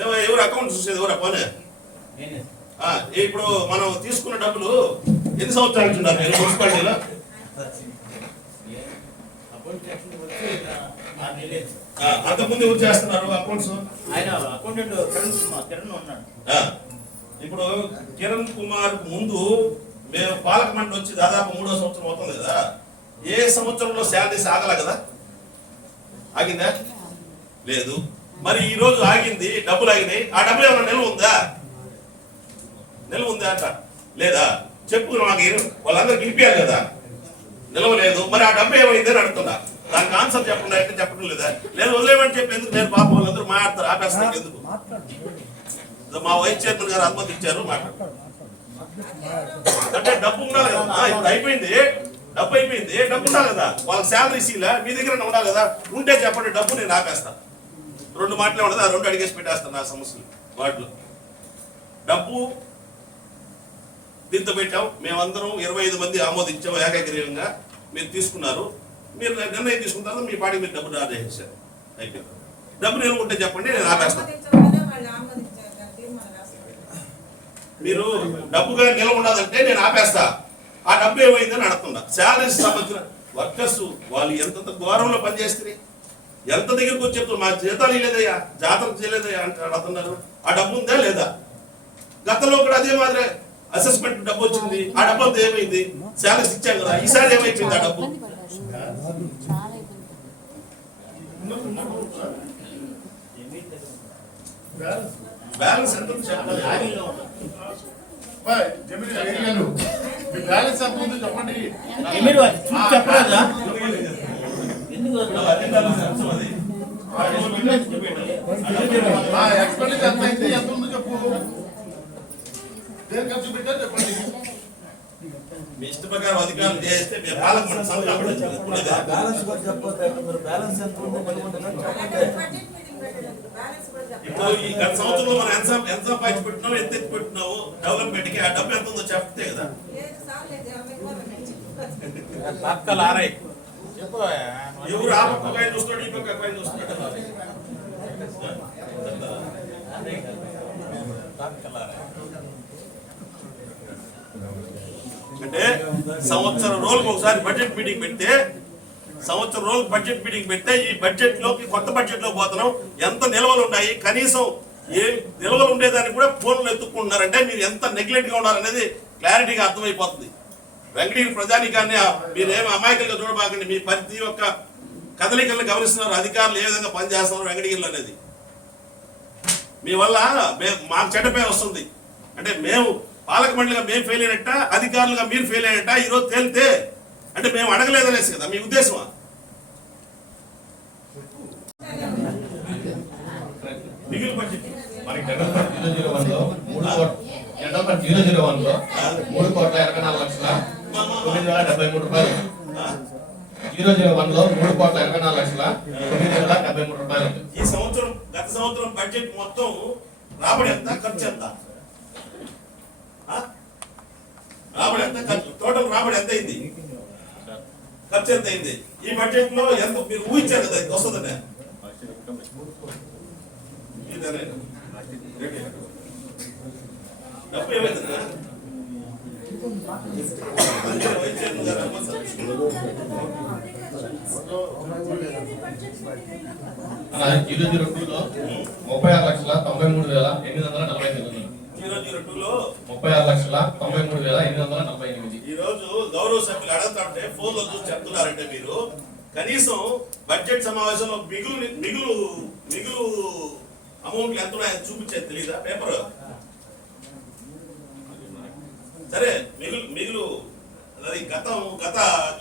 ఎవరు అకౌంట్ చూసేది ఎవరా పోనీ? ఇప్పుడు మనం తీసుకున్న డబ్బులు ఎన్ని సంవత్సరాలు ఇచ్చున్నారు మీరు మున్సిపాలిటీలో? అంతకుముందు ఎవరు చేస్తున్నారు అకౌంట్స్? ఇప్పుడు కిరణ్ కుమార్ ముందు మేము పాలక మండలి వచ్చి దాదాపు 3వ సంవత్సరం అవుతుంది కదా. ఏ సంవత్సరంలో శాలరీస్ ఆగల కదా? ఆగిందా? లేదు. మరి ఈ రోజు ఆగింది, డబ్బులు ఆగినాయి. ఆ డబ్బులు ఏమైనా నిల్వ ఉందా అంట? లేదా చెప్పు నాకు. వాళ్ళందరూ గెలిపారు కదా, నిల్వ లేదు. మరి ఆ డబ్బు ఏమైంది అని అడుగుతున్నా. దానికి ఆన్సర్ చెప్పండి అంటే చెప్పడం లేదా? లేదు వదిలేమని చెప్పి ఎందుకు? నేను పాపం వాళ్ళందరూ మాట్లాడతారు, ఆపేస్తారు ఎందుకు? మా వైస్ చైర్మన్ గారు అనుమతి ఇచ్చారు మాట్లాడు అంటే డబ్బు ఉండాలి కదా. ఇప్పుడు అయిపోయింది, డబ్బు అయిపోయింది, డబ్బు ఉండాలి కదా. వాళ్ళకి శాలరీస్ ఇలా మీ దగ్గర ఉండాలి కదా. ఉంటే చెప్పండి, డబ్బు నేను ఆపేస్తాను. 2 మాటలే ఉండదు, ఆ 2 అడిగేసి పెట్టేస్తాను నా సమస్యలు వాటిలో. డబ్బు దీంతో పెట్టాం, మేమందరం 25 మంది ఆమోదించాం ఏకాగ్రీయంగా. మీరు తీసుకున్నారు, మీరు నిర్ణయం తీసుకున్న తర్వాత మీ పాటికి మీరు డబ్బు డ్రా చేసేసారు, అయిపోయింది. డబ్బు నిల్వ ఉంటే చెప్పండి, నేను ఆపేస్తాను. మీరు డబ్బుగా నిల్వ ఉండదంటే నేను ఆపేస్తా. ఆ డబ్బు ఏమైందని అడుగుతున్నా. శాలరీస్ సంబంధించిన వర్కర్స్ వాళ్ళు ఎంత ఘోరంలో పనిచేస్తే ఎంత దగ్గరకు వచ్చి చెప్తున్నారు, మా జీతాలు ఇవ్వలేదయ్యా, జాతర చేయలేదయ్యా అంటే అడుగుతున్నారు. ఆ డబ్బు ఉందా లేదా? గతంలో కూడా అదే మాదిరి అసెస్మెంట్ డబ్బు వచ్చింది. ఆ డబ్బు అంతా ఏమైంది? శాలరీస్ ఇచ్చాం కదా, ఈసారి ఏమైపోయింది ఆ డబ్బు? బ్యాలెన్స్ ఎంత చెప్పాలి? బ్యాలెన్స్ ఎంత ఉందో చెప్పండి. చెప్పరాదా? ఎక్స్పెండిచర్ ఎంత అయింది, ఎంత ఉందో చెప్పు. దేని ఖర్చు పెట్టారు చెప్పండి. మీ ఇష్ట ప్రకారం అధికారులు చేస్తే మీ పాలక మండలి ఇప్పుడు ఈ గత సంవత్సరంలో మనం ఎంత సంపాదించుకుంటున్నాము, ఎంత ఎత్తి పెట్టినాము డెవలప్మెంట్ కి, ఆ డబ్బు ఎంత ఉందో చెప్తే కదా. ఎవరు ఆ పక్క పైన చూస్తాడు, ఈ పక్క పైన చూస్తున్నాడు. అంటే సంవత్సరం రోజులకు ఒకసారి బడ్జెట్ మీటింగ్ పెడితే, సంవత్సరం రోజులకు బడ్జెట్ మీటింగ్ పెడితే ఈ బడ్జెట్ లోకి కొత్త బడ్జెట్ లో పోతున్నాం. ఎంత నిల్వలు ఉన్నాయి, కనీసం ఏం నిల్వలు ఉండేదాన్ని కూడా ఫోన్లు ఎత్తుక్కుంటున్నారంటే మీరు ఎంత నెగ్లెక్ట్ గా ఉన్నారనేది క్లారిటీగా అర్థమైపోతుంది. వెంకటగిరి ప్రజానికాన్ని మీరేం అమాయకులుగా చూడబాకండి. మీ ప్రతి ఒక్క కదలికలను గమనిస్తున్నారు, అధికారులు ఏ విధంగా పనిచేస్తున్నారు వెంకటగిరిలో అనేది. మీ వల్ల మాకు చెడ్డ పేరు వస్తుంది. అంటే మేము పాలక మండలిగా మేము ఫెయిల్ అయినట్ట, అధికారులుగా మీరు ఫెయిల్ అయినట్ట ఈరోజు తేలితే అంటే మేము అడగలేదనేసి కదా మీ ఉద్దేశమా? మిగిలిన బడ్జెట్ మనకి జనరల్ ఫండ్ 001 లో 3,24,973 రూపాయలు. 001 లో 3,24,973 రూపాయలు. ఈ సంవత్సరం గత సంవత్సరం బడ్జెట్ మొత్తం రాబడి ఎంత, ఖర్చు ఎంత? రాబడి ఎంత, ఖర్చు టోటల్ రాబడి ఎంత అయింది, ఖర్చు ఎంత అయింది? ఈ బడ్జెట్ లో ఎంత మీరు ఊహించారు కదా ఇది వస్తుందనే? డబ్బు ఏమైందన్నా? అలా 002 లో 36,93,848. 002 లో 36,93,848. ఈ రోజు గౌరవ సభ్యులు అడుగుతుంటే ఫోన్ లో చూసి చెప్తున్నారంటే మీరు కనీసం బడ్జెట్ సమావేశంలో మిగులు అమౌంట్ ఎంత ఉన్నాయో చూపించేది తెలీదా పేపర్? సరే మిగులు అది గత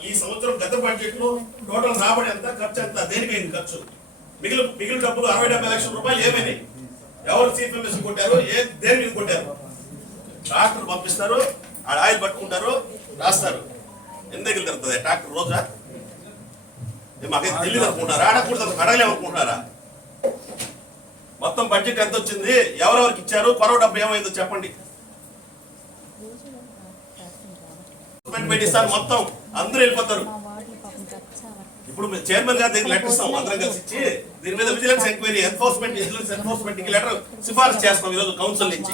ఈ సంవత్సరం గత బడ్జెట్ లో టోటల్ రాబడి ఎంత, ఖర్చు ఎంత, దేనికైంది ఖర్చు? మిగులు డబ్బులు 60-70 లక్షల రూపాయలు ఏమైనాయి? ఎవరు చీఫ్ మినిస్టర్ కొట్టారు, దేని మీద కొట్టారు? ట్రాక్టర్ పంపిస్తారు, ఆయిల్ పట్టుకుంటారు, రాస్తారు. ఎన్ని దగ్గర తిరుగుతుంది ట్రాక్టర్ రోజా? మాకైతే తెలియదు అనుకుంటారా? అడగకూడదు అడగలేమనుకుంటున్నారా? మొత్తం బడ్జెట్ ఎంత వచ్చింది, ఎవరెవరికి ఇచ్చారు, కొరవ డబ్బు ఏమైందో చెప్పండి. పెట్టిస్తారు, మొత్తం అందరూ వెళ్ళిపోతారు. ఇప్పుడు చైర్మన్ గారి దగ్గర లెటర్ ఇస్తాం, అందరం కలిసి ఇచ్చి దీని మీద విజిలెన్స్ ఎంక్వైరీ ఎన్ఫోర్స్మెంట్ కి లెటర్ సిఫార్సు చేస్తాం ఈరోజు కౌన్సిల్ నుంచి.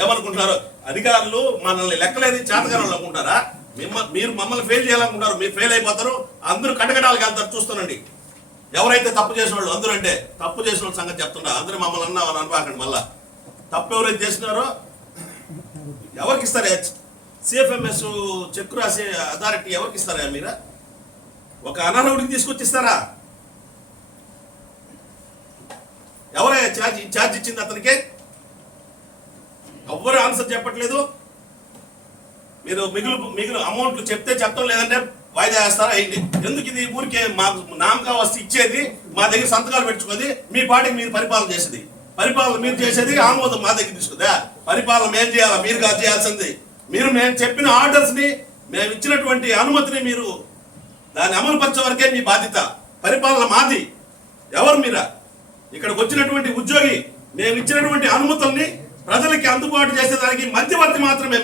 ఏమనుకుంటున్నారు అధికారులు? మనల్ని లెక్కలేని చేతగారు అనుకుంటారా? మీరు మమ్మల్ని ఫెయిల్ చేయాలనుకుంటారు, మీరు ఫెయిల్ అయిపోతారు, అందరూ కటకటాలకు వెళ్తారు. చూస్తానండి, ఎవరైతే తప్పు చేసిన వాళ్ళు అందరూ అంటే తప్పు చేసిన వాళ్ళ సంగతి చెప్తున్నా, అందరూ మమ్మల్ని అన్నామని అనుకోకండి. మళ్ళా తప్పు ఎవరైతే చేసినారో ఎవరికి ఇస్తారు? సిఎఫ్ఎంఎస్ చెక్ రాసే అథారిటీ ఎవరికి ఇస్తారా? మీరా ఒక అనర్హుడికి తీసుకొచ్చి ఇస్తారా? ఎవరైనా ఛార్జ్ ఇచ్చింది అతనికి? ఎవ్వరు ఆన్సర్ చెప్పట్లేదు. మీరు మిగులు అమౌంట్లు చెప్తే చెప్తాం, లేదంటే వాయిదా వేస్తారా? అయింది. ఎందుకు ఇది ఊరికే మాకు నామకా వస్తే ఇచ్చేది, మా దగ్గర సంతకాలు పెట్టుకునేది, మీ పార్టీకి మీరు పరిపాలన చేసేది, పరిపాలన మీరు చేసేది, ఆమోదం మా దగ్గర తీసుకుందా? పరిపాలన మేము చేయాలా? మీరు కాదు చేయాల్సింది. మేము చెప్పిన ఆర్డర్స్ ని, మేము ఇచ్చినటువంటి అనుమతిని మీరు దాన్ని అమలుపరిచే వరకే మీ బాధ్యత. పరిపాలన మాది. ఎవరు మీరా? ఇక్కడికి వచ్చినటువంటి ఉద్యోగి మేము ఇచ్చినటువంటి అనుమతుల్ని ప్రజలకి అందుబాటు చేసేదానికి మధ్యవర్తి మాత్రమే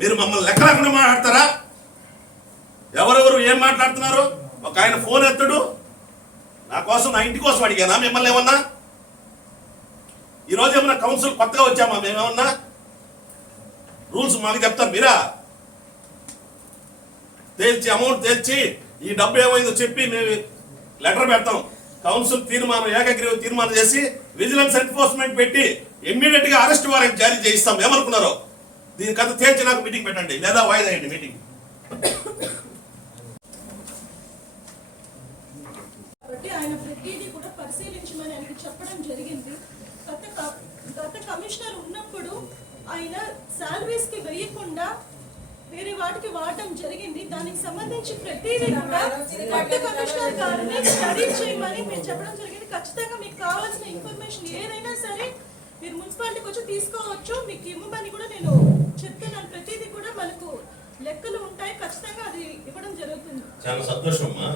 మీరు మమ్మల్ని లెక్క లేకుండా మాట్లాడతారా? ఎవరెవరు ఏం మాట్లాడుతున్నారు? ఒక ఆయన ఫోన్ ఎత్తడు, నా కోసం, నా ఇంటి కోసం అడిగానా మిమ్మల్ని ఏమన్నా? ఈరోజు ఏమన్నా కౌన్సిల్ కొత్తగా వచ్చామా మేమేమన్నా? రూల్స్ మాకు చెప్తారు మీరా? తేల్చి అమౌంట్ తేల్చి ఈ డబ్బు ఏమైందో చెప్పి మేము లెటర్ పెడతాం. కౌన్సిల్ తీర్మానం, ఏకగ్రీవ తీర్మానం చేసి విజిలెన్స్ ఎన్ఫోర్స్మెంట్ పెట్టి ఇమ్మీడియట్ గా అరెస్ట్ వారెంట్ జారీ చేయిస్తాం. ఏమనుకున్నారో దీని కథ తేల్చి నాకు మీటింగ్ పెట్టండి, లేదా వాయిదా అయ్యండి మీటింగ్. ఆయన ప్రతిదీ కూడా పరిశీలించమని ఆయనకి చెప్పడం జరిగింది. గత కమిషనర్ ఉన్నప్పుడు ఆయన సాలరీస్ కి వేయకుండా వేరే వాటికి వాడటం జరిగింది. దానికి సంబంధించి ప్రతిదీ కూడా కొత్త కమిషనర్ గారిని స్టడీ చేయమని మేము చెప్పడం జరిగింది. ఖచ్చితంగా మీకు కావాల్సిన ఇన్ఫర్మేషన్ ఏదైనా సరే మీరు మున్సిపాలిటీకి వచ్చి తీసుకోవచ్చు, మీకు ఇవ్వమని కూడా నేను చెప్తున్నాను. ప్రతిదీ కూడా మనకు లెక్కలు ఉంటాయి, ఖచ్చితంగా అది ఇవ్వడం జరుగుతుంది. చాలా సంతోషం అమ్మా.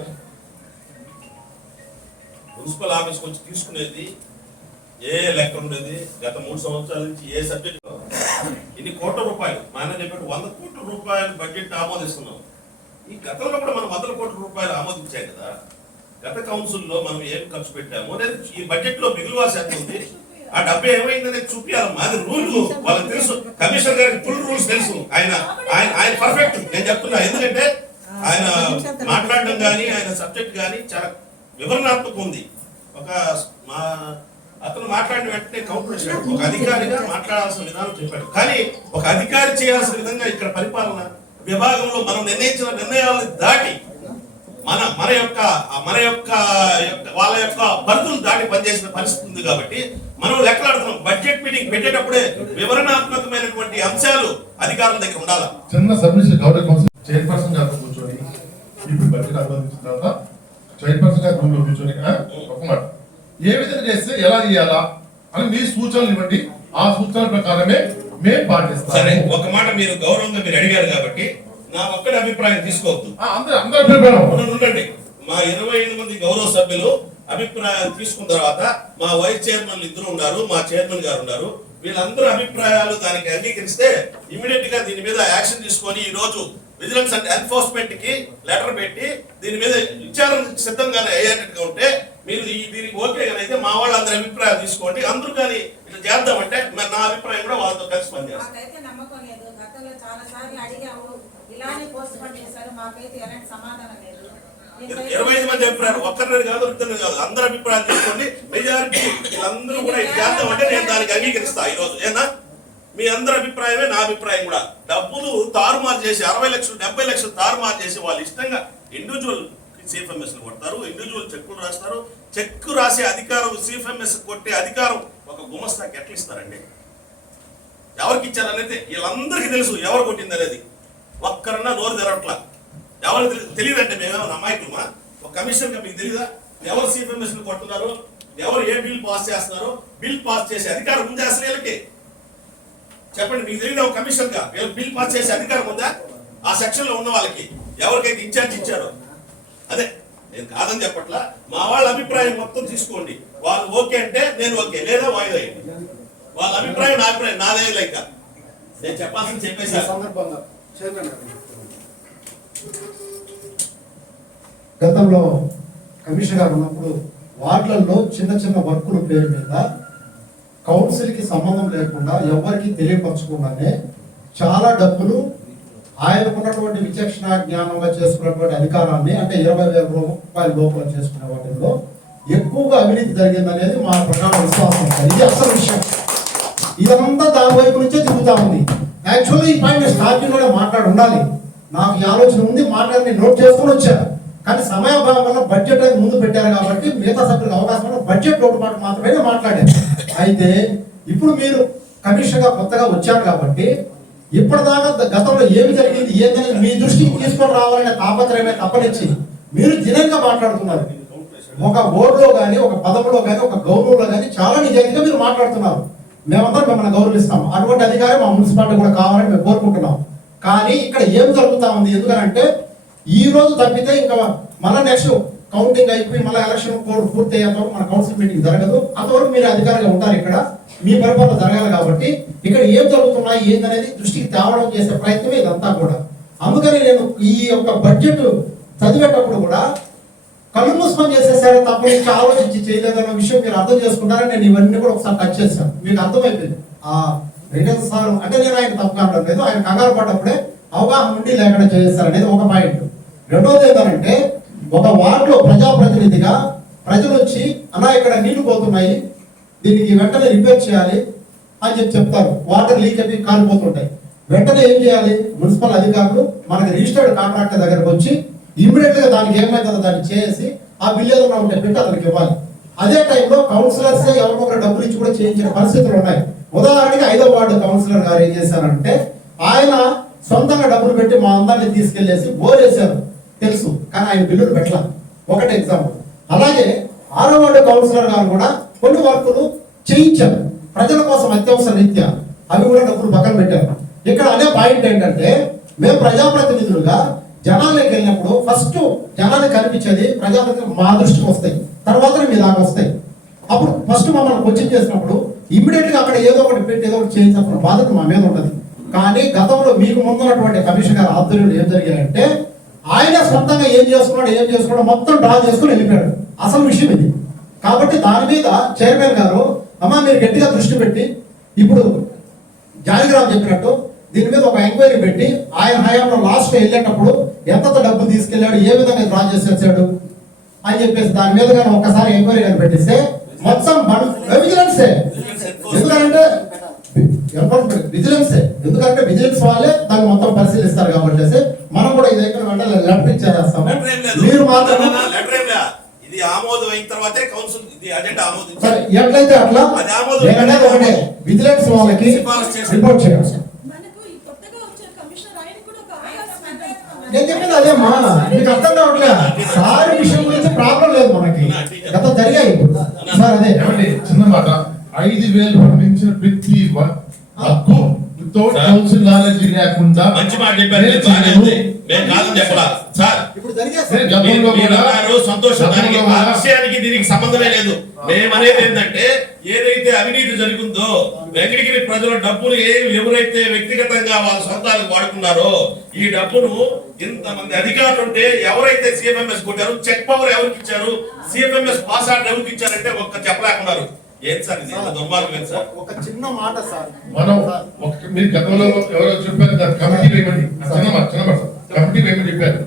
మున్సిపల్ ఆఫీస్కి వచ్చి తీసుకునేది ఏ లెక్క ఉండేది? గత 3 సంవత్సరాల నుంచి ఏ సబ్జెక్ట్ ఇన్ని కోట్ల రూపాయలు, మా ఆయన చెప్పాడు 100 కోట్ల రూపాయలు బడ్జెట్ ఆమోదిస్తున్నాం. ఈ గతంలో కూడా మనం 100 కోట్ల రూపాయలు ఆమోదించాం కదా. గత కౌన్సిల్లో మనం ఏం ఖర్చు పెట్టాము అనేది ఈ బడ్జెట్ లో మిగులువాసి ఎంత ఉంది, ఆ డబ్బు ఏమైందనేది చూపించాలమ్మా. అది రూల్ వాళ్ళకి తెలుసు, కమిషనర్ గారికి ఫుల్ రూల్స్ తెలుసు. ఆయన పర్ఫెక్ట్ నేను చెప్తున్నా. ఎందుకంటే ఆయన మాట్లాడడం కానీ ఆయన సబ్జెక్ట్ కానీ చాలా వివరణాత్మక ఉంది. ఒక అతను మాట్లాడిన వెంటనే కౌంటర్ ఇచ్చాడు. ఒక అధికారిగా మాట్లాడాల్సిన విధానం చెప్పాడు. కానీ ఒక అధికారి చేయాల్సిన విధంగా ఇక్కడ పరిపాలన విభాగంలో మనం నిర్ణయించిన నిర్ణయాలను దాటి మన యొక్క వాళ్ళ యొక్క పరిధులు దాటి పనిచేసిన పరిస్థితి ఉంది. కాబట్టి మనం లెక్కలాడుతున్నాం. బడ్జెట్ మీటింగ్ పెట్టేటప్పుడే వివరణాత్మకమైనటువంటి అంశాలు అధికారుల దగ్గర ఉండాలి. చిన్న సబ్మిషన్ గవర్నమెంట్ కౌన్సిల్ చైర్పర్సన్ గారు కూర్చొని ఇప్పుడు బడ్జెట్ అనుమతించిన తర్వాత చైర్పర్సన్ గారు రూమ్ లో కూర్చొని ఒక మాట ఏ విధంగా చేస్తే ఎలా చేయాలా అని మీ సూచనలు ఇవ్వండి. ఆ సూచనల ప్రకారమే మేము పాటిస్తాం. సరే, ఒక మాట మీరు గౌరవంగా మీరు అడిగారు కాబట్టి నా ఒక్కడి అభిప్రాయం తీసుకోవద్దు. ఉండండి. మా 25 మంది గౌరవ సభ్యులు అభిప్రాయాలు తీసుకున్న తర్వాత మా వైస్ చైర్మన్లు ఇద్దరు ఉన్నారు, మా చైర్మన్ గారు ఉన్నారు. వీళ్ళందరూ అభిప్రాయాలు దానికి అంగీకరిస్తే ఇమీడియట్ గా దీని మీద యాక్షన్ తీసుకొని ఈ రోజు విజిలెన్స్ అండ్ ఎన్ఫోర్స్మెంట్ కి లెటర్ పెట్టి దీని మీద విచారణ సిద్ధంగానే అయ్యేటట్టుగా ఉంటే మీరు దీనికి ఓకే అయితే మా వాళ్ళందరి అభిప్రాయాలు తీసుకోండి. అందరూ కానీ ఇట్లా చేద్దామంటే మరి నా అభిప్రాయం కూడా వాళ్ళతో కలిసి పనిచేస్తాం. మాకైతే నమ్మకం లేదు. గతంలో చాలా సార్లు అడిగాము, ఇలానే పోస్ట్ పోన్ చేశారు, మాకైతే ఎలాంటి సమాధానం లేదు. 25 మంది అభిప్రాయాలు ఒక్కరిని కాదు, ఇద్దరు కాదు, అందరి అభిప్రాయాలు తీసుకోండి. మెజారిటీ వీళ్ళందరూ కూడా ఇది చేద్దామంటే నేను దానికి అంగీకరిస్తా. ఈ రోజు ఏనా మీ అందరి అభిప్రాయమే నా అభిప్రాయం కూడా. డబ్బులు తారుమారు చేసి 60 లక్షలు 70 లక్షలు తారుమారు చేసి వాళ్ళు ఇష్టంగా ఇండివిజువల్ సిఎఫ్ఎంఎస్ కొడతారు, ఇండివిజువల్ చెక్కులు రాస్తారు. చెక్కు రాసే అధికారం సిఎఫ్ఎంఎస్ కొట్టే అధికారం ఒక గుమస్తాకి ఎట్లా ఇస్తారండి? ఎవరికి ఇచ్చారనేది వీళ్ళందరికీ తెలుసు ఎవరు కొట్టింది అనేది. ఒక్కరన్నా నోరు తెరవట్లా. ఎవరు తెలియదంటే మేమేమన్నా అమాయకులమా? ఒక కమిషన్ గా మీకు తెలియదా ఎవరు సిఎఫ్ఎంఎస్ కొట్టున్నారు, ఎవరు ఏ బిల్ పాస్ చేస్తున్నారు? బిల్ పాస్ చేసే అధికారం ముందే అసలు వీళ్ళకి చెప్పండి. మీకు తెలియదు ఒక కమిషన్ గా వీళ్ళకి బిల్ పాస్ చేసే అధికారం ఉందా? ఆ సెక్షన్ లో ఉన్న వాళ్ళకి ఎవరికైతే ఇన్ఛార్జ్ ఇచ్చారో అదే. నేను కాదని చెప్పట్లా, మా వాళ్ళ అభిప్రాయం మొత్తం తీసుకోండి. వాళ్ళు ఓకే అంటే నేను ఓకే, లేదా వాయిదా అయ్యండి. వాళ్ళ అభిప్రాయం నా అభిప్రాయం నాదే. లైక్ నేను చెప్పాల్సింది చెప్పేసి సందర్భంగా చైర్మన్ గారు గతంలో కమిషనర్ ఉన్నప్పుడు వార్డులలో చిన్న చిన్న వర్కుల పేరు మీద కౌన్సిల్కి సంబంధం లేకుండా ఎవరికి తెలియపరచకుండానే చాలా డబ్బులు ఆయనకున్నటువంటి విచక్షణ జ్ఞానంగా చేసుకున్నటువంటి అధికారాన్ని అంటే 20,000 రూపాయల లోపల చేసుకునే వాటిల్లో ఎక్కువగా అవినీతి జరిగిందనేది మా ప్రధాన విశ్వాసం. ఇది అసలు విషయం. ఇదంతా దాని వైపు నుంచే తిరుగుతా ఉంది. యాక్చువల్లీ ఈ పాయింట్ స్టార్టింగ్ లోనే మాట్లాడి ఉండాలి. నాకు ఈ ఆలోచన ఉంది, మాట్లాడి నోట్ చేసుకుని వచ్చాను. కానీ సమయాభావం వల్ల బడ్జెట్ అనేది ముందు పెట్టారు కాబట్టి మిగతా సభ్యులకు అవకాశం వల్ల బడ్జెట్ లోటుపాటు మాత్రమే మాట్లాడారు. అయితే ఇప్పుడు మీరు కమిషన్ గా కొత్తగా వచ్చారు కాబట్టి ఇప్పటిదాకా గతంలో ఏమి జరిగింది ఏంటనేది మీ దృష్టికి తీసుకొని రావాలనే తాపత్రయమే తప్పనిచ్చి మీరు దినంగా మాట్లాడుతున్నారు. ఒక ఓడ్లో కానీ ఒక పదంలో కానీ ఒక గౌరవంలో కానీ చాలా నిజాయితీగా మీరు మాట్లాడుతున్నారు. మేమందరం మిమ్మల్ని గౌరవిస్తాం. అటువంటి అధికారం మా మున్సిపాలిటీ కూడా కావాలని మేము కోరుకుంటున్నాం. కానీ ఇక్కడ ఏం జరుగుతా ఉంది ఎందుకంటే ఈ రోజు తప్పితే ఇంకా మళ్ళీ నెక్స్ట్ కౌంటింగ్ అయిపోయి మళ్ళీ ఎలక్షన్ కోడ్ పూర్తి అయ్యేంతవరకు మన కౌన్సిల్ మీటింగ్ జరగదు. అంతవరకు మీరు అధికారంగా ఉంటారు. ఇక్కడ మీ పరిపాలన జరగాలి కాబట్టి ఇక్కడ ఏం జరుగుతున్నాయి ఏందనేది దృష్టికి తేవడం చేసే ప్రయత్నం ఇదంతా కూడా. అందుకని నేను ఈ యొక్క బడ్జెట్ చదివేటప్పుడు కూడా కళ్ళు మూసుకొని చేసేసారే తప్ప ఇంకా ఆలోచించి చేయలేదన్న విషయం మీరు అర్థం చేసుకుంటారని నేను ఇవన్నీ కూడా ఒకసారి టచ్ చేశాను. మీకు అర్థమైపోయింది ఆ రిటర్న్ సార్ అంటే నేను ఆయన తప్పు కావడం లేదు. ఆయన కంగారు పడ్డప్పుడే అవగాహన ఉండి లేకుండా చేస్తారనేది ఒక పాయింట్. రెండోది ఏంటంటే ఒక వార్డులో ప్రజాప్రతినిధిగా ప్రజలు వచ్చి అలా ఇక్కడ నీళ్లు పోతున్నాయి దీనికి వెంటనే రిపేర్ చేయాలి అని చెప్తారు. వాటర్ లీక్ అయిపోయి కాలిపోతుంటాయి. వెంటనే ఏం చేయాలి? మున్సిపల్ అధికారులు మనకి రిజిస్టర్డ్ కాంట్రాక్టర్ దగ్గరకు వచ్చి ఇమ్మీడియట్ గా దానికి ఏమైతుందో దాన్ని చేసి ఆ బిల్ ఏదైనా ఉంటే పెట్టి అతనికి ఇవ్వాలి. అదే టైంలో కౌన్సిలర్స్ ఎవరో ఒకరు డబ్బులు ఇచ్చి కూడా చేయించిన పరిస్థితులు ఉన్నాయి. ఉదాహరణకి 5వ వార్డు కౌన్సిలర్ గారు ఏం చేశారంటే ఆయన సొంతంగా డబ్బులు పెట్టి మా అందరినీ తీసుకెళ్లేసి బోరేశారు తెలుసు, కానీ ఆయన బిల్లులు పెట్టాలి. ఒకటి ఎగ్జాంపుల్. అలాగే 6వ వార్డు కౌన్సిలర్ గారు కూడా కొన్ని వర్కులు చేయించారు ప్రజల కోసం అత్యవసర రీత్యా, అవి కూడా డబ్బులు పక్కన పెట్టారు. ఇక్కడ అనే పాయింట్ ఏంటంటే మేము ప్రజాప్రతినిధులుగా జనాల్లోకి వెళ్ళినప్పుడు ఫస్ట్ జనానికి కనిపించేది ప్రజాప్రతినిధులు మా దృష్టికి వస్తాయి, తర్వాత మీ దాకా వస్తాయి. అప్పుడు ఫస్ట్ మమ్మల్ని క్వశ్చన్ చేసినప్పుడు ఇమ్మీడియట్ గా అక్కడ ఏదో ఒకటి పెట్టి ఏదో ఒకటి చేయించిన బాధ్యత మా మీద ఉంటుంది. కానీ గతంలో మీకు ముందున్నటువంటి కమిషన్ గారి ఆధ్వర్యంలో ఏం జరిగాయంటే ఆయన సొంతంగా ఏం చేసుకున్నాడు మొత్తం డ్రా చేసుకుని వెళ్ళిపోయాడు. అసలు విషయం ఇది. కాబట్టి దాని మీద చైర్మన్ గారు అమ్మా మీరు గట్టిగా దృష్టి పెట్టి ఇప్పుడు జానకిరామ్ చెప్పినట్టు దీని మీద ఒక ఎంక్వైరీ పెట్టి ఆయన హయాంలో లాస్ట్ వెళ్ళేటప్పుడు ఎంత డబ్బులు తీసుకెళ్లాడు, ఏ విధంగా డ్రా చేసేసాడు అని చెప్పేసి దాని మీద కానీ ఒక్కసారి ఎంక్వైరీ కానీ పెట్టిస్తే మొత్తం విజిలెన్సే. ఎందుకంటే విజిలెన్సే, ఎందుకంటే విజిలెన్స్ వాళ్ళే దాన్ని మొత్తం పరిశీలిస్తారు కాబట్టి మనం కూడా ఇది అయిపోయిన వెంటనే లెటర్ ఇచ్చేస్తాము. మీరు మాత్రం లెటర్ ఏం లే. ఇది ఆమోదం అయిన తర్వాతే కౌన్సిల్ ఇది అజెండా ఆమోదించాలి. సరే, ఎట్లయితే అట్లా అది ఆమోదం నేననేది ఒకటే, విజిలెన్స్ వాళ్ళకి రిపోర్ట్ చేయాలి. మనకు ఈ కొత్తగా వచ్చే కమిషనర్ ఆయన కూడా ఒక అవకాశం ఇవ్వాలి. నేను చెప్పింది అదేమ్మా, మీకు అర్థం కావట్లే. సార్ విషయం గురించి ప్రాబ్లం లేదు మనకి, గత జరిగాయి ఇప్పుడు. సార్ అదే ఏమండి చిన్న మాట, 5,000 పంపించిన ప్రతి హక్కు వితౌట్ కౌన్సిల్ నాలెడ్జ్ లేకుండా మంచి మాట చెప్పారు. నేను బాగానే ఉంది. నేను కాదని చెప్పలా సార్. ఇప్పుడు జరిగే నేను గతంలో మీరు కూడా అన్నారు సంతోషం, దానికి ఆ విషయానికి దీనికి సంబంధమే లేదు. మేమనేది ఏంటంటే ఏదైతే అవినీతి జరిగిందో వెంకటగిరి ప్రజల డబ్బులు ఎవరైతే వ్యక్తిగతంగా వాళ్ళ సొంతాలకు వాడుకున్నారో ఈ డబ్బును ఇంతమంది అధికారులు ఉంటే ఎవరైతే సిఎఫ్ఎంఎస్ కొట్టారు, చెక్ పవర్ ఎవరికి ఇచ్చారు, సిఎఫ్ఎంఎస్ పాస్ ఆర్డర్ ఎవరికి ఇచ్చారంటే ఒక్క చెప్పలేకున్నారు. ఏం సార్ ఇది? దుర్మార్గం ఏంటి సార్? ఒక చిన్న మాట సార్, మనం మీరు గతంలో ఎవరో చెప్పారు కదా, కమిటీ వేయమని. చిన్న మాట కమిటీ వేయమని చెప్పారు.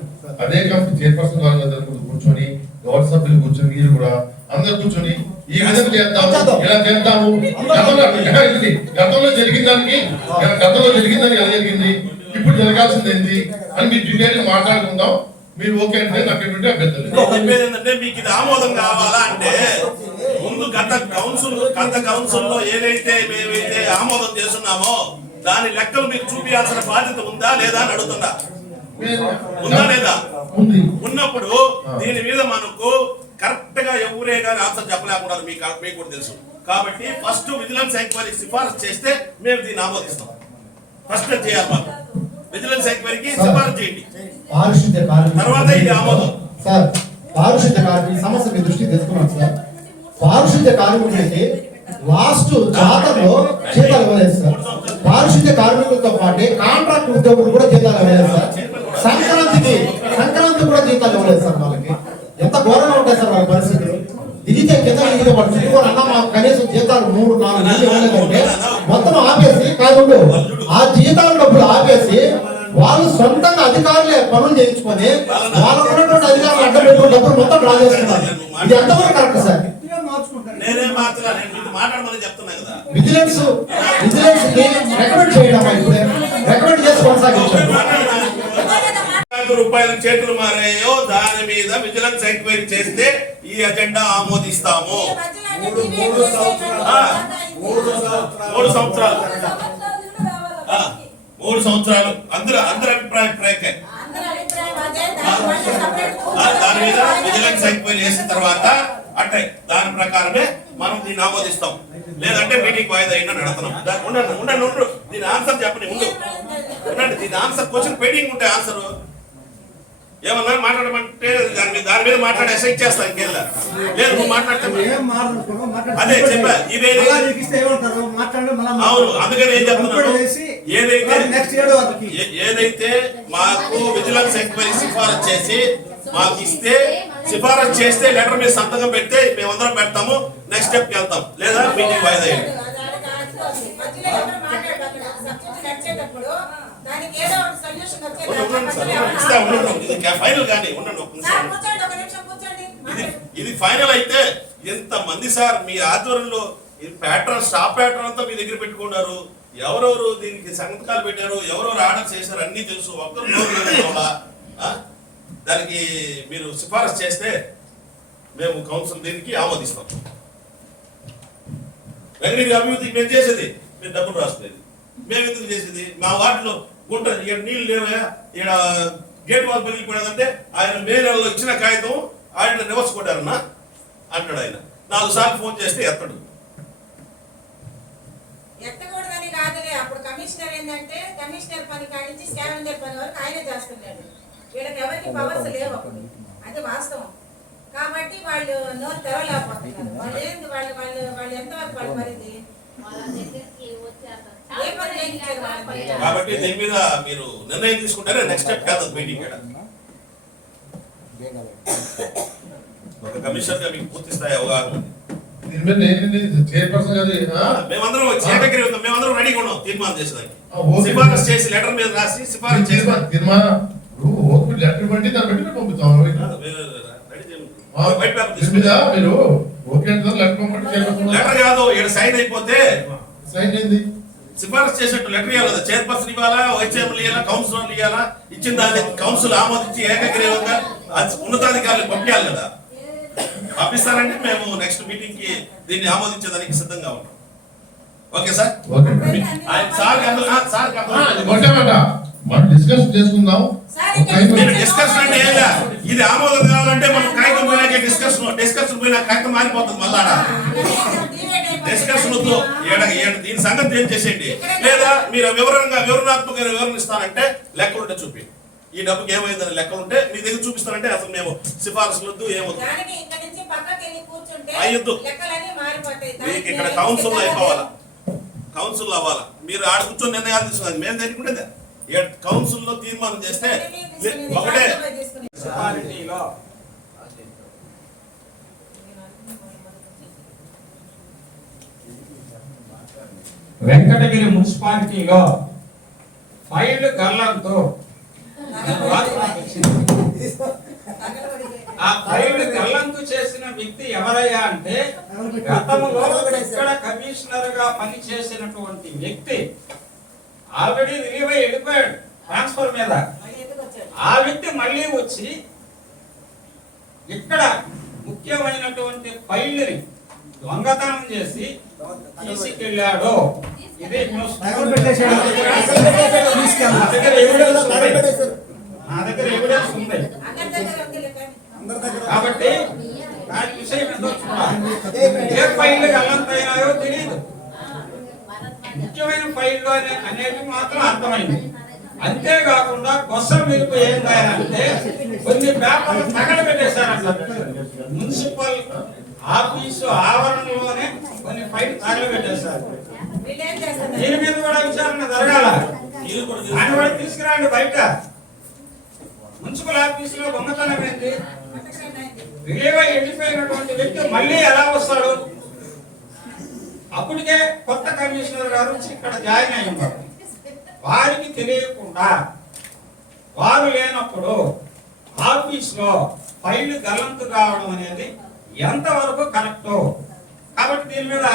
అదే కమిటీ చైర్పర్సన్ గారు అందరూ కూర్చొని, గౌరవ సభ్యులు కూర్చొని, మీరు కూడా అందరు కూర్చొని ఈ విధంగా చేద్దాము, ఇలా చేద్దాము. గతంలో జరిగిన దానికి ఎలా జరిగింది, ఇప్పుడు జరగాల్సింది ఏంటి అని మీరు డీటెయిల్ గా మాట్లాడుకుందాం. మీరు ఓకే అంటే నాకు ఏంటంటే అభ్యర్థులు. చెప్పేది ఏంటంటే మీకు ఇది ఆమోదం కావాలా అంటే ముందు గత కౌన్సిల్ లో ఏదైతే మేమైతే ఆమోదం చేస్తున్నామో దాని లెక్కలు మీకు చూపించాల్సిన బాధ్యత ఉందా లేదా అని అడుగుతున్నా. ఉందా లేదా? ఉన్నప్పుడు దీని మీద మనకు కరెక్ట్ గా ఎవరే గాని ఆన్సర్ చెప్పలేకుండా మీకు కూడా తెలుసు. కాబట్టి ఫస్ట్ విజిలెన్స్ ఎంక్వైరీ సిఫారసు చేస్తే మేము దీన్ని ఆమోదిస్తాం. ఫస్ట్ చేయాలి మాకు విజిలెన్స్ ఎంక్వైరీకి సిఫారసు చేయండి, పారిశుద్ధ్య తర్వాత ఇది ఆమోదం. సార్ పారిశుద్ధ్య కార్మికుల సమస్య మీ దృష్టికి తెచ్చుకున్నాం సార్. పారిశుద్ధ్య కార్మికులకి లాస్ట్ జాతరలో జీతాలు ఇవ్వలేదు సార్. పారిశుద్ధ్య కార్మికులతో పాటు కాంట్రాక్ట్ ఉద్యోగులు కూడా జీతాలు ఇవ్వలేదు సార్. సంక్రాంతి కూడా జీతాలు ఇవ్వలేదు సార్. వాళ్ళకి ఎంత ఘోరంగా ఉంటాయి సార్ వాళ్ళ పరిస్థితులు. దిగితే కింద దిగితే వాళ్ళు చుట్టుకొని అన్న మాకు కనీసం జీతాలు 3-4 నెలలు ఇవ్వలేదంటే మొత్తం ఆపేసి కాదు ఆ జీతాల డబ్బులు ఆపేసి వాళ్ళు సొంతంగా అధికారులే పనులు చేయించుకొని వాళ్ళకు ఉన్నటువంటి అధికారులు అడ్డం పెట్టుకుని డబ్బులు మొత్తం డ్రా చేస్తున్నారు. ఇది ఎంతవరకు కరెక్ట్ సార్? నేనే మాట్లాడమని చెప్తున్నా కదా. విజిలెన్స్ కి రికమెండ్ చేయడం ఇప్పుడే రికమెండ్ చేసి కొనసాగించండి. రూపాయలు చేతులు మారాయో దాని మీద విజిలెన్స్ ఎంక్వైరీ చేస్తే ఈ అజెండా ఆమోదిస్తాము. 3 సంవత్సరాలు అందరి అభిప్రాయం ప్రకారం దాని మీద విజిలెన్స్ ఎంక్వైరీ చేసిన తర్వాత అంటే దాని ప్రకారమే మనం దీన్ని ఆమోదిస్తాం. లేదంటే మీటింగ్ వాయిదా అయినా నడుతున్నాం. ఉండండి దీని ఆన్సర్ చెప్పండి. ఉండండి దీని ఆన్సర్ క్వశ్చన్ పెండింగ్ ఉంటే ఆన్సర్ ఏమన్నా మాట్లాడమంటే దాని మీద మాట్లాడే ఎసైట్ చేస్తా. ఇంకెళ్ళ లేదు నువ్వు మాట్లాడితే అదే చెప్పా. అవును, అందుకని ఏం చెప్తున్నాను, ఏదైతే మాకు విజిలెన్స్ ఎంక్వైరీ సిఫారసు చేసి మాకు ఇస్తే సిఫారసు చేస్తే లెటర్ మీద సంతకం పెడితే మేమందరం పెడతాము, నెక్స్ట్ స్టెప్ కి వెళ్తాం. లేదా మీటింగ్ వాయిదా అయ్యింది. ఫైనల్ కానీ ఇది ఫైనల్ అయితే ఎంత మంది సార్ మీ ఆధ్వర్యంలో ప్యాటర్న్ స్టాప్ ప్యాటర్న్ అంతా మీ దగ్గర పెట్టుకున్నారు. ఎవరెవరు దీనికి సంతకాలు పెట్టారు, ఎవరెవరు ఆర్డర్ చేశారు అన్ని తెలుసు. ఒక్కరు దానికి మీరు సిఫారసు చేస్తే మేము కౌన్సిల్ దీనికి ఆమోదిస్తాం. వెంకటగిరి అభివృద్ధికి మేము చేసేది మీరు డబ్బులు రాస్తుంది. మేము ఎందుకు చేసేది? మా వార్డులో గుంట నీళ్లు లేవా, ఇక్కడ గేట్ వాల్ పగిలిపోయేదంటే ఆయన మే నెలలో ఇచ్చిన కాగితం ఆయన రివర్స్ కొట్టారన్నా అంటాడు. ఆయన 4 సార్లు ఫోన్ చేస్తే ఎత్తడు. ఎత్తకూడదని కాదులే, అప్పుడు కమిషనర్ ఏంటంటే కమిషనర్ పని కానించి స్కావెంజర్ పని వరకు ఆయనే చేస్తున్నాడు. వీళ్ళకి ఎవరికి పవర్స్ లేవు అప్పుడు, అది వాస్తవం. కాబట్టి వాళ్ళు నోరు తెరవలేకపోతున్నారు. వాళ్ళు ఏంది వాళ్ళు ఎంతవరకు వాళ్ళు మరిది కాబట్టి దీని మీద మీరు నిర్ణయం తీసుకుంటారే నెక్స్ట్ స్టెప్ కాదు మీటింగ్. ఒక కమిషనర్ గా మీకు పూర్తి స్థాయి అవగాహన ఉంది. మేమందరం రెడీగా ఉన్నాం తీర్మానం చేసేదానికి. సిఫారసు చేసి లెటర్ మీద రాసి సిఫారసు చేసి లెటర్ పండి దాన్ని బట్టి పంపుతాం. మీరు ఓకే అంటే లెటర్ పంపండి చైర్పర్సన్. లెటర్ కాదు, ఇక్కడ సైన్ అయిపోతే సైన్ ఏంది? సిఫారసు చేసేట్టు లెటర్ ఇవ్వాలి కదా. చైర్పర్సన్ ఇవ్వాలా, వైస్ చైర్మన్ ఇవ్వాలా, కౌన్సిలర్ ఇవ్వాలా. ఇచ్చిన దాన్ని కౌన్సిల్ ఆమోదించి ఏకగ్రీవంగా ఉన్నతాధికారులకు పంపించాలి కదా. పంపిస్తారంటే మేము నెక్స్ట్ మీటింగ్ కి దీన్ని ఆమోదించేదానికి సిద్ధంగా ఉన్నాం. Okay sir. ఓకే. ఆయన సార్ ఒకటే మాట మనం డిస్కస్ చేసుకుందాం. సార్, ఒక ఐదు మీరు నిమిషాలు. డిస్కషన్ అంటే ఏం లే. ఇది ఆమోదం కావాలంటే మనం కాగితం పోయినాకే డిస్కషన్ పోయినా కాగితం మారిపోతుంది మళ్ళా. డిస్కషన్ వద్దు. దీని సంగతి ఏం చేసేయండి. లేదా మీరు వివరణాత్మక వివరణ ఇస్తానంటే లెక్కలుంటే చూపి. ఈ డబ్బుకి ఏమైందని లెక్కలుంటే మీ దగ్గర చూపిస్తానంటే అసలు మేము సిఫారసులు వద్దు, ఏమొద్దు. దానికి ఇక్కడ నుంచి పక్కకి వెళ్ళి కూర్చుంటే అయ్యొద్దు. లెక్కలన్నీ మారిపోతాయి. మీకు ఇక్కడ కౌన్సిల్ అయిపోవాలా, కౌన్సిల్ అవ్వాలా. మీరు ఆడ కూర్చొని నిర్ణయాలు తీసుకున్నది మేము తెలియకుండేదే. కౌన్సిల్లో తీర్మానం చేస్తే ఒకటే. మున్సిపాలిటీలో వెంకటగిరి మున్సిపాలిటీలో ఫైల్ గల్లంతో ఆ ఫైల్ గల్లంతు చేసిన వ్యక్తి ఎవరయ్యా అంటే గతంలో ఇక్కడ కమిషనర్ గా పనిచేసినటువంటి వ్యక్తి ఆల్రెడీ రిలీవ్ అయి వెళ్ళిపోయాడు ట్రాన్స్ఫర్ మీద. ఆ వ్యక్తి మళ్ళీ వచ్చి ఇక్కడ ముఖ్యమైనటువంటి ఫైల్ని దొంగతనం చేసి తీసుకెళ్ళాడు. ఇది నా దగ్గర ఎవిడెన్స్ ఉంది. కాబట్టి దాని విషయం ఎంతో చూడాలి. ఏ ఫైల్ గల్లంతైనాయో తెలియదు. ముఖ్యమైన ఫైళ్ళు అనేది మాత్రం అర్థమైంది. అంతేకాకుండా కొత్త మెరుపు ఏంటంటే కొన్ని పేపర్లు తగలబెట్టేశారంట. మున్సిపల్ ఆఫీసు ఆవరణలోనే కొన్ని ఫైల్ తగలబెట్టేశారు. దీని మీద కూడా విచారణ జరగాల. ఆయన కూడా తీసుకురండి బయట. మున్సిపల్ ఆఫీసులో దొంగతనం ఏంటి? రిలీవ్ అయి వెళ్ళిపోయినటువంటి వ్యక్తి మళ్ళీ ఎలా వస్తాడు? అప్పటికే కొత్త కమిషనర్ గారు ఇక్కడ జాయిన్ అయి ఉన్నారు. వారికి తెలియకుండా వారు లేనప్పుడు ఆఫీస్లో ఫైల్ గల్లంతు కావడం అనేది ఎంతవరకు కరెక్ట్? కాబట్టి దీని మీద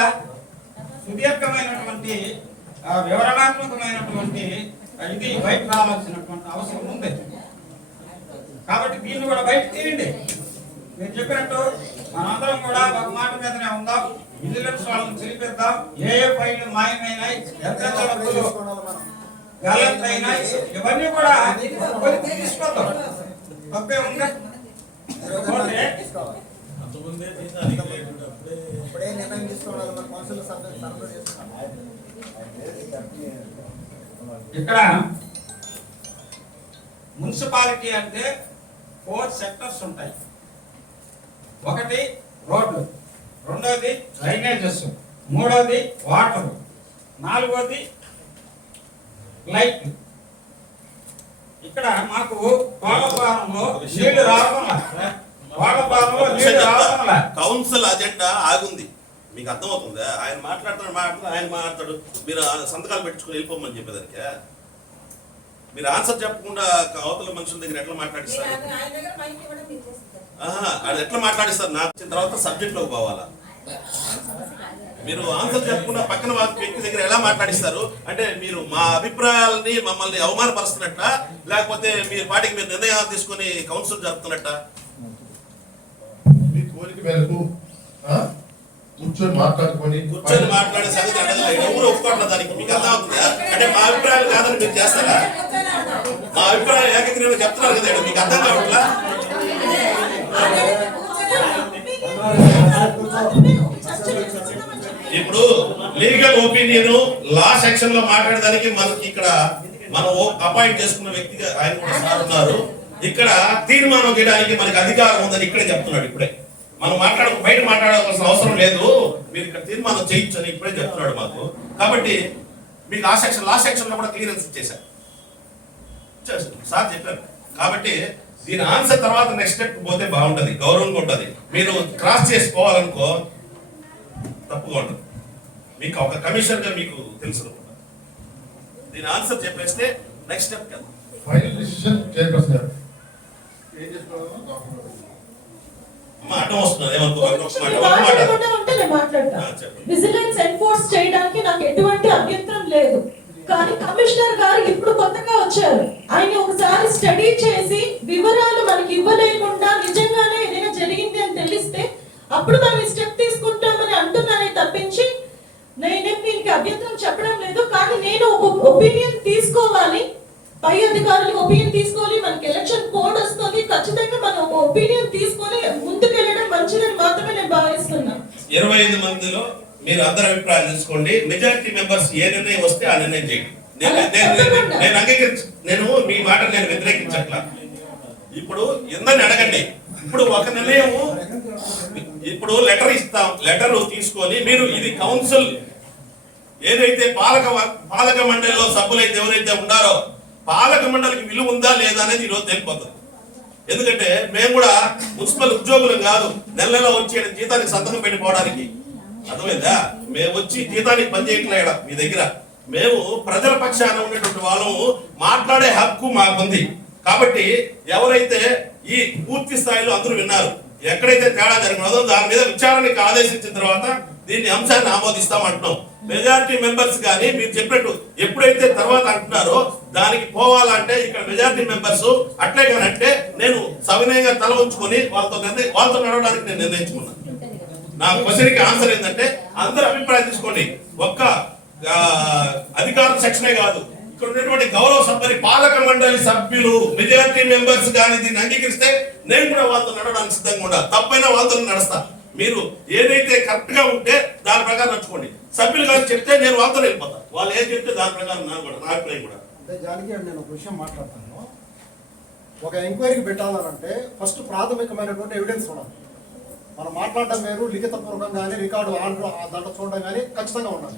సుదీర్ఘమైనటువంటి వివరణాత్మకమైనటువంటి ఇది బయట రావాల్సినటువంటి అవసరం ఉంది. కాబట్టి దీన్ని కూడా బయట తీయండి. మీరు చెప్పినట్టు మనందరం కూడా ఒక మాట మీదనే ఉందాం. విజిలెన్స్ వాళ్ళని తెలిపిద్దాం. ఏ ఫైల్ మాయమైనాయి, ఎంత డబ్బులు గల్లంతైనాయి, ఇవన్నీ కూడా కొన్ని తీసుకొద్దాం. తప్పే ఉంది. ఇప్పుడే నిర్ణయం తీసుకోవడం మన కౌన్సిల్ సభ్యులు ఇక్కడ మున్సిపాలిటీ అంటే 4 సెక్టర్స్ ఉంటాయి. ఒకటి రోడ్లు, రెండోది డ్రైనేజెస్, మూడోది వాటర్, నాలుగోది లైట్లు. ఇక్కడ మాకు కోళ్ళపారంలో నీళ్లు రావడంలా. Council agenda ఆగుంది. మీకు అర్థమవుతుందా? ఆయన మాట్లాడతాడు, మీరు సంతకాలు పెట్టుకుని వెళ్ళిపోమని చెప్పేదానికి మీరు ఆన్సర్ చెప్పకుండా అవతల మనుషుల దగ్గర ఎట్లా మాట్లాడిస్తారు? అది ఎట్లా మాట్లాడిస్తారు? నాకు వచ్చిన తర్వాత సబ్జెక్ట్ లోకి పోవాలా? మీరు ఆన్సర్ చెప్పకుండా పక్కన వ్యక్తి దగ్గర ఎలా మాట్లాడిస్తారు? అంటే మీరు మా అభిప్రాయాలని మమ్మల్ని అవమానపరుస్తున్నట్ట, లేకపోతే మీరు పార్టీకి మీరు నిర్ణయాలు తీసుకొని కౌన్సిల్ జరుపుతున్నట్ట? మీ కోరిక మేరకు కూర్చొని మాట్లాడే సంగతి అడగలేదు. ఎవరు ఒప్పుకోవట్లేదు దానికి. మీకు అర్థం అవుతుందా? అంటే మా అభిప్రాయాలు కాదని మీరు చేస్తారా? మా అభిప్రాయం ఏకగ్రీవంగా చెప్తున్నారు కదా, మీకు అర్థం కావట్లా? ఇప్పుడు లీగల్ ఒపీనియన్ లా సెక్షన్ లో మాట్లాడడానికి మనకి ఇక్కడ మనం అపాయింట్ చేసుకున్న వ్యక్తిగా ఆయన కూడా సార్ ఉన్నారు. ఇక్కడ తీర్మానం చేయడానికి మనకి అధికారం ఉందని ఇక్కడే చెప్తున్నాడు. ఇప్పుడే మనం బయట మాట్లాడాల్సిన అవసరం లేదు, మీరు ఇక్కడ తీర్మానం చేయొచ్చు అని ఇప్పుడే చెప్తున్నాడు మాకు. కాబట్టి మీకు లా సెక్షన్ లో కూడా క్లియరెన్స్ ఇచ్చేసారు సార్ చెప్పారు. కాబట్టి దీని ఆన్సర్ తర్వాత నెక్స్ట్ స్టెప్ పోతే బాగుంటది, గౌరవంగా ఉంటది. మీరు క్రాస్ చేసుకోవాలనుకో తప్పుగా ఉండదు. మీకు ఒక కమిషనర్ గా మీకు తెలుసు. దీని ఆన్సర్ చెప్పేస్తే నెక్స్ట్ స్టెప్ కదా. ఫైనల్ డిసిషన్ చైర్పర్సన్ గారు అడ్డం వస్తున్నారు ఏమనుకో. ఒక మాట. మాట్లాడకుండా ఉంటే నేను మాట్లాడతా. చెప్పండి. విజిలెన్స్ ఎన్ఫోర్స్ చేయడానికి నాకు ఎటువంటి అభ్యంతరం లేదు. కానీ కమిషనర్ గారు ఇప్పుడు కొత్తగా వచ్చారు. ఆయన ఒకసారి స్టడీ చేసి వివరాలు మనకి ఇవ్వలేకుండా నిజంగానే ఏదైనా జరిగింది అని తెలిస్తే అప్పుడు మనం ఈ స్టెప్ తీసుకుంటామని అంటున్నానే తప్పించి నేనేం దీనికి అభ్యంతరం చెప్పడం లేదు. కానీ నేను ఒక ఒపీనియన్ తీసుకోవాలి, పై అధికారులకు ఒపీనియన్ తీసుకోవాలి. మనకి ఎలక్షన్ కోడ్ వస్తుంది, ఖచ్చితంగా మనం ఒక ఒపీనియన్ తీసుకొని ముందుకెళ్ళడం మంచిదని మాత్రమే నేను భావిస్తున్నా. 25 మందిలో మీరు అందరి అభిప్రాయం తీసుకోండి. మెజారిటీ మెంబర్స్ ఏ నిర్ణయం వస్తే ఆ నిర్ణయం చేయండి. నేను అంగీకరించ, నేను మీ మాట నేను వ్యతిరేకించట్లా. ఇప్పుడు ఎందని అడగండి. ఇప్పుడు ఒక నిర్ణయం, ఇప్పుడు లెటర్ ఇస్తాం, లెటర్ తీసుకొని మీరు ఇది కౌన్సిల్ ఏదైతే పాలక మండలిలో సభ్యులైతే ఎవరైతే ఉన్నారో పాలక మండలికి విలువ ఉందా లేదా అనేది ఈరోజు తెలిపోతుంది. ఎందుకంటే మేము కూడా మున్సిపల్ ఉద్యోగులం కాదు, నెల నెల వచ్చి జీతానికి సంతకం పెట్టిపోవడానికి. అర్థమైందా? మేము వచ్చి జీతానికి పనిచేయట్లేదా మీ దగ్గర. మేము ప్రజల పక్షాన ఉన్నటువంటి వాళ్ళము, మాట్లాడే హక్కు మాకుంది. కాబట్టి ఎవరైతే ఈ పూర్తి స్థాయిలో అందరూ విన్నారు, ఎక్కడైతే తేడా జరిగినదో దాని మీద విచారణకి ఆదేశించిన తర్వాత దీన్ని అంశాన్ని ఆమోదిస్తామంటున్నాం. మెజారిటీ మెంబర్స్ కానీ మీరు చెప్పినట్టు ఎప్పుడైతే తర్వాత అంటున్నారో దానికి పోవాలంటే ఇక్కడ మెజారిటీ మెంబర్స్ అట్లే కానంటే నేను సవినయంగా తల ఉంచుకొని వాళ్ళతో నడవడానికి నేను నిర్ణయించుకున్నాను. నా క్వశ్చన్కి ఆన్సర్ ఏంటంటే అందరూ అభిప్రాయం తీసుకోండి. ఒక్క అధికార సెక్షనే కాదు, ఇక్కడ ఉన్నటువంటి గౌరవ సభ్యులు పాలక మండలి సభ్యులు మెజారిటీ మెంబర్స్ కానీ దీన్ని అంగీకరిస్తే నేను కూడా వాళ్ళతో నడవడానికి సిద్ధంగా ఉండాలి. తప్పైనా వాళ్ళతో నడుస్తా. మీరు ఏదైతే కరెక్ట్ గా ఉంటే దాని ప్రకారం నడుచుకోండి. సభ్యులు కానీ చెప్తే నేను వాళ్ళతో వెళ్ళిపోతా. వాళ్ళు ఏం చెప్తే దాని ప్రకారం నా అభిప్రాయం కూడా. అంటే జానకి నేను ఒక విషయం మాట్లాడతాను. ఒక ఎంక్వైరీకి పెట్టాలంటే ఫస్ట్ ప్రాథమికమైనటువంటి ఎవిడెన్స్ ఉండాలి. మనం మాట్లాడడం వేరు, లిఖితపూర్వకం కానీ రికార్డు దాంట్లో చూడడం కానీ ఖచ్చితంగా ఉండాలి.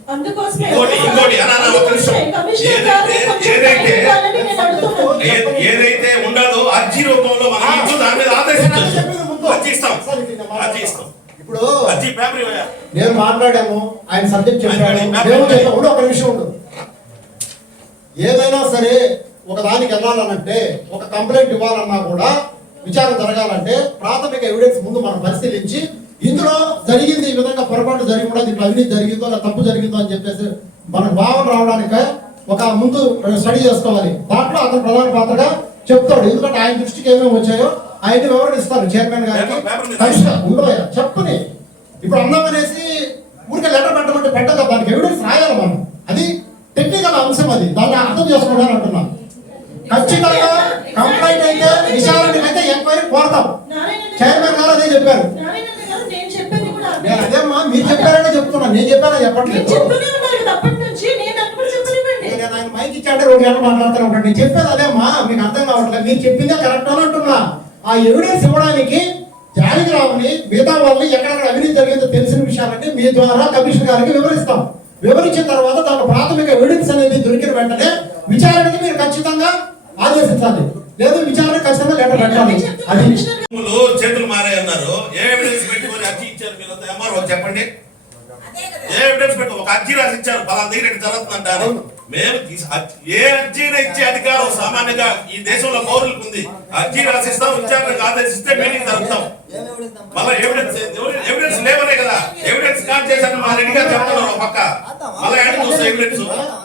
ఏదైతే ఉండదో అర్జీ రూపంలో మనం దాని మీద ఆదేశించాలి. ఇప్పుడు నేను మాట్లాడాము, ఆయన సబ్జెక్ట్ చెప్పాడు, ఒక విషయం ఉండదు. ఏదైనా సరే ఒక దానికి వెళ్ళాలనంటే, ఒక కంప్లైంట్ ఇవ్వాలన్నా కూడా విచారణ జరగాలంటే ప్రాథమిక ఎవిడెన్స్ ముందు మనం పరిశీలించి ఇందులో జరిగింది, ఈ విధంగా పొరపాటు జరిగి కూడా దీంట్లో అవినీతి జరిగిందో లేదా తప్పు జరిగిందో అని చెప్పేసి మనకు భావన రావడానికి ఒక ముందు స్టడీ చేసుకోవాలి. దాంట్లో అతను ప్రధాన పాత్రగా చెప్తాడు. ఎందుకంటే ఆయన దృష్టికి ఏమేమి వచ్చాయో ఆయన వివరణిస్తారు చైర్మన్ గారికి. ఉండవు చెప్పని ఇప్పుడు అన్నామనేసి ఊరికే లెటర్ పెట్టమంటే పెట్టదు, దానికి ఎవిడెన్స్ రాయాలి మనం. అది టెక్నికల్ అంశం, అది దాన్ని అర్థం చేసుకోవడానికి అంటున్నాం. ఖచ్చితంగా కంప్లైంట్ అయితే విచారణకి అయితే ఎంక్వైరీ కోరతాం. చైర్మన్ గారు అదే చెప్పారు. అదేమ్మా మీరు చెప్పారనే చెప్తున్నా, నేను చెప్పానా చెప్పట్లేదు. ఆయన మైక్ ఇచ్చాడే 2 గంటలు మాట్లాడతాను ఒకటి. నేను చెప్పేది అదేమ్మా, మీకు అర్థం కావట్లేదు. మీరు చెప్పిందే కరెక్ట్ అని అంటున్నా. ఆ ఎవిడెన్స్ ఇవ్వడానికి జాలికి రావని మిగతా వాళ్ళని ఎక్కడెక్కడ అవినీతి జరిగిందో తెలిసిన విషయాలన్నీ మీ ద్వారా కమిషనర్ గారికి వివరిస్తాం. వివరించిన తర్వాత దాని ప్రాథమిక ఎవిడెన్స్ అనేది దొరికిన వెంటనే విచారణకి మీరు ఖచ్చితంగా ఆదేశించాలి. లేదు విచారణ ఖచ్చితంగా లెటర్ పెట్టాలి. అది చేతులు మారాయన్నారు. ఏ ఎవిడెన్స్ పెట్టుకొని అర్జీ ఇచ్చారు మీరంతా? ఎంఆర్ఓ చెప్పండి. ఏ ఎవిడెన్స్ పెట్టు, ఒక అర్జీ రాసి ఇచ్చారు పలానా దగ్గర జరుగుతుందంటారు. మేము ఏ అర్జీని ఇచ్చే అధికారం సామాన్యంగా ఈ దేశంలో పౌరులకు ఉంది. అర్జీ రాసిస్తాం, విచారణకు ఆదేశిస్తే మీటింగ్ జరుపుతాం. మళ్ళీ ఎవిడెన్స్ లేవనే కదా ఎవిడెన్స్ కాల్ చేశాను మా రెడ్డి గారు చెప్తున్నారు పక్క. మళ్ళీ యాడ్ చూస్తే ఎవిడెన్స్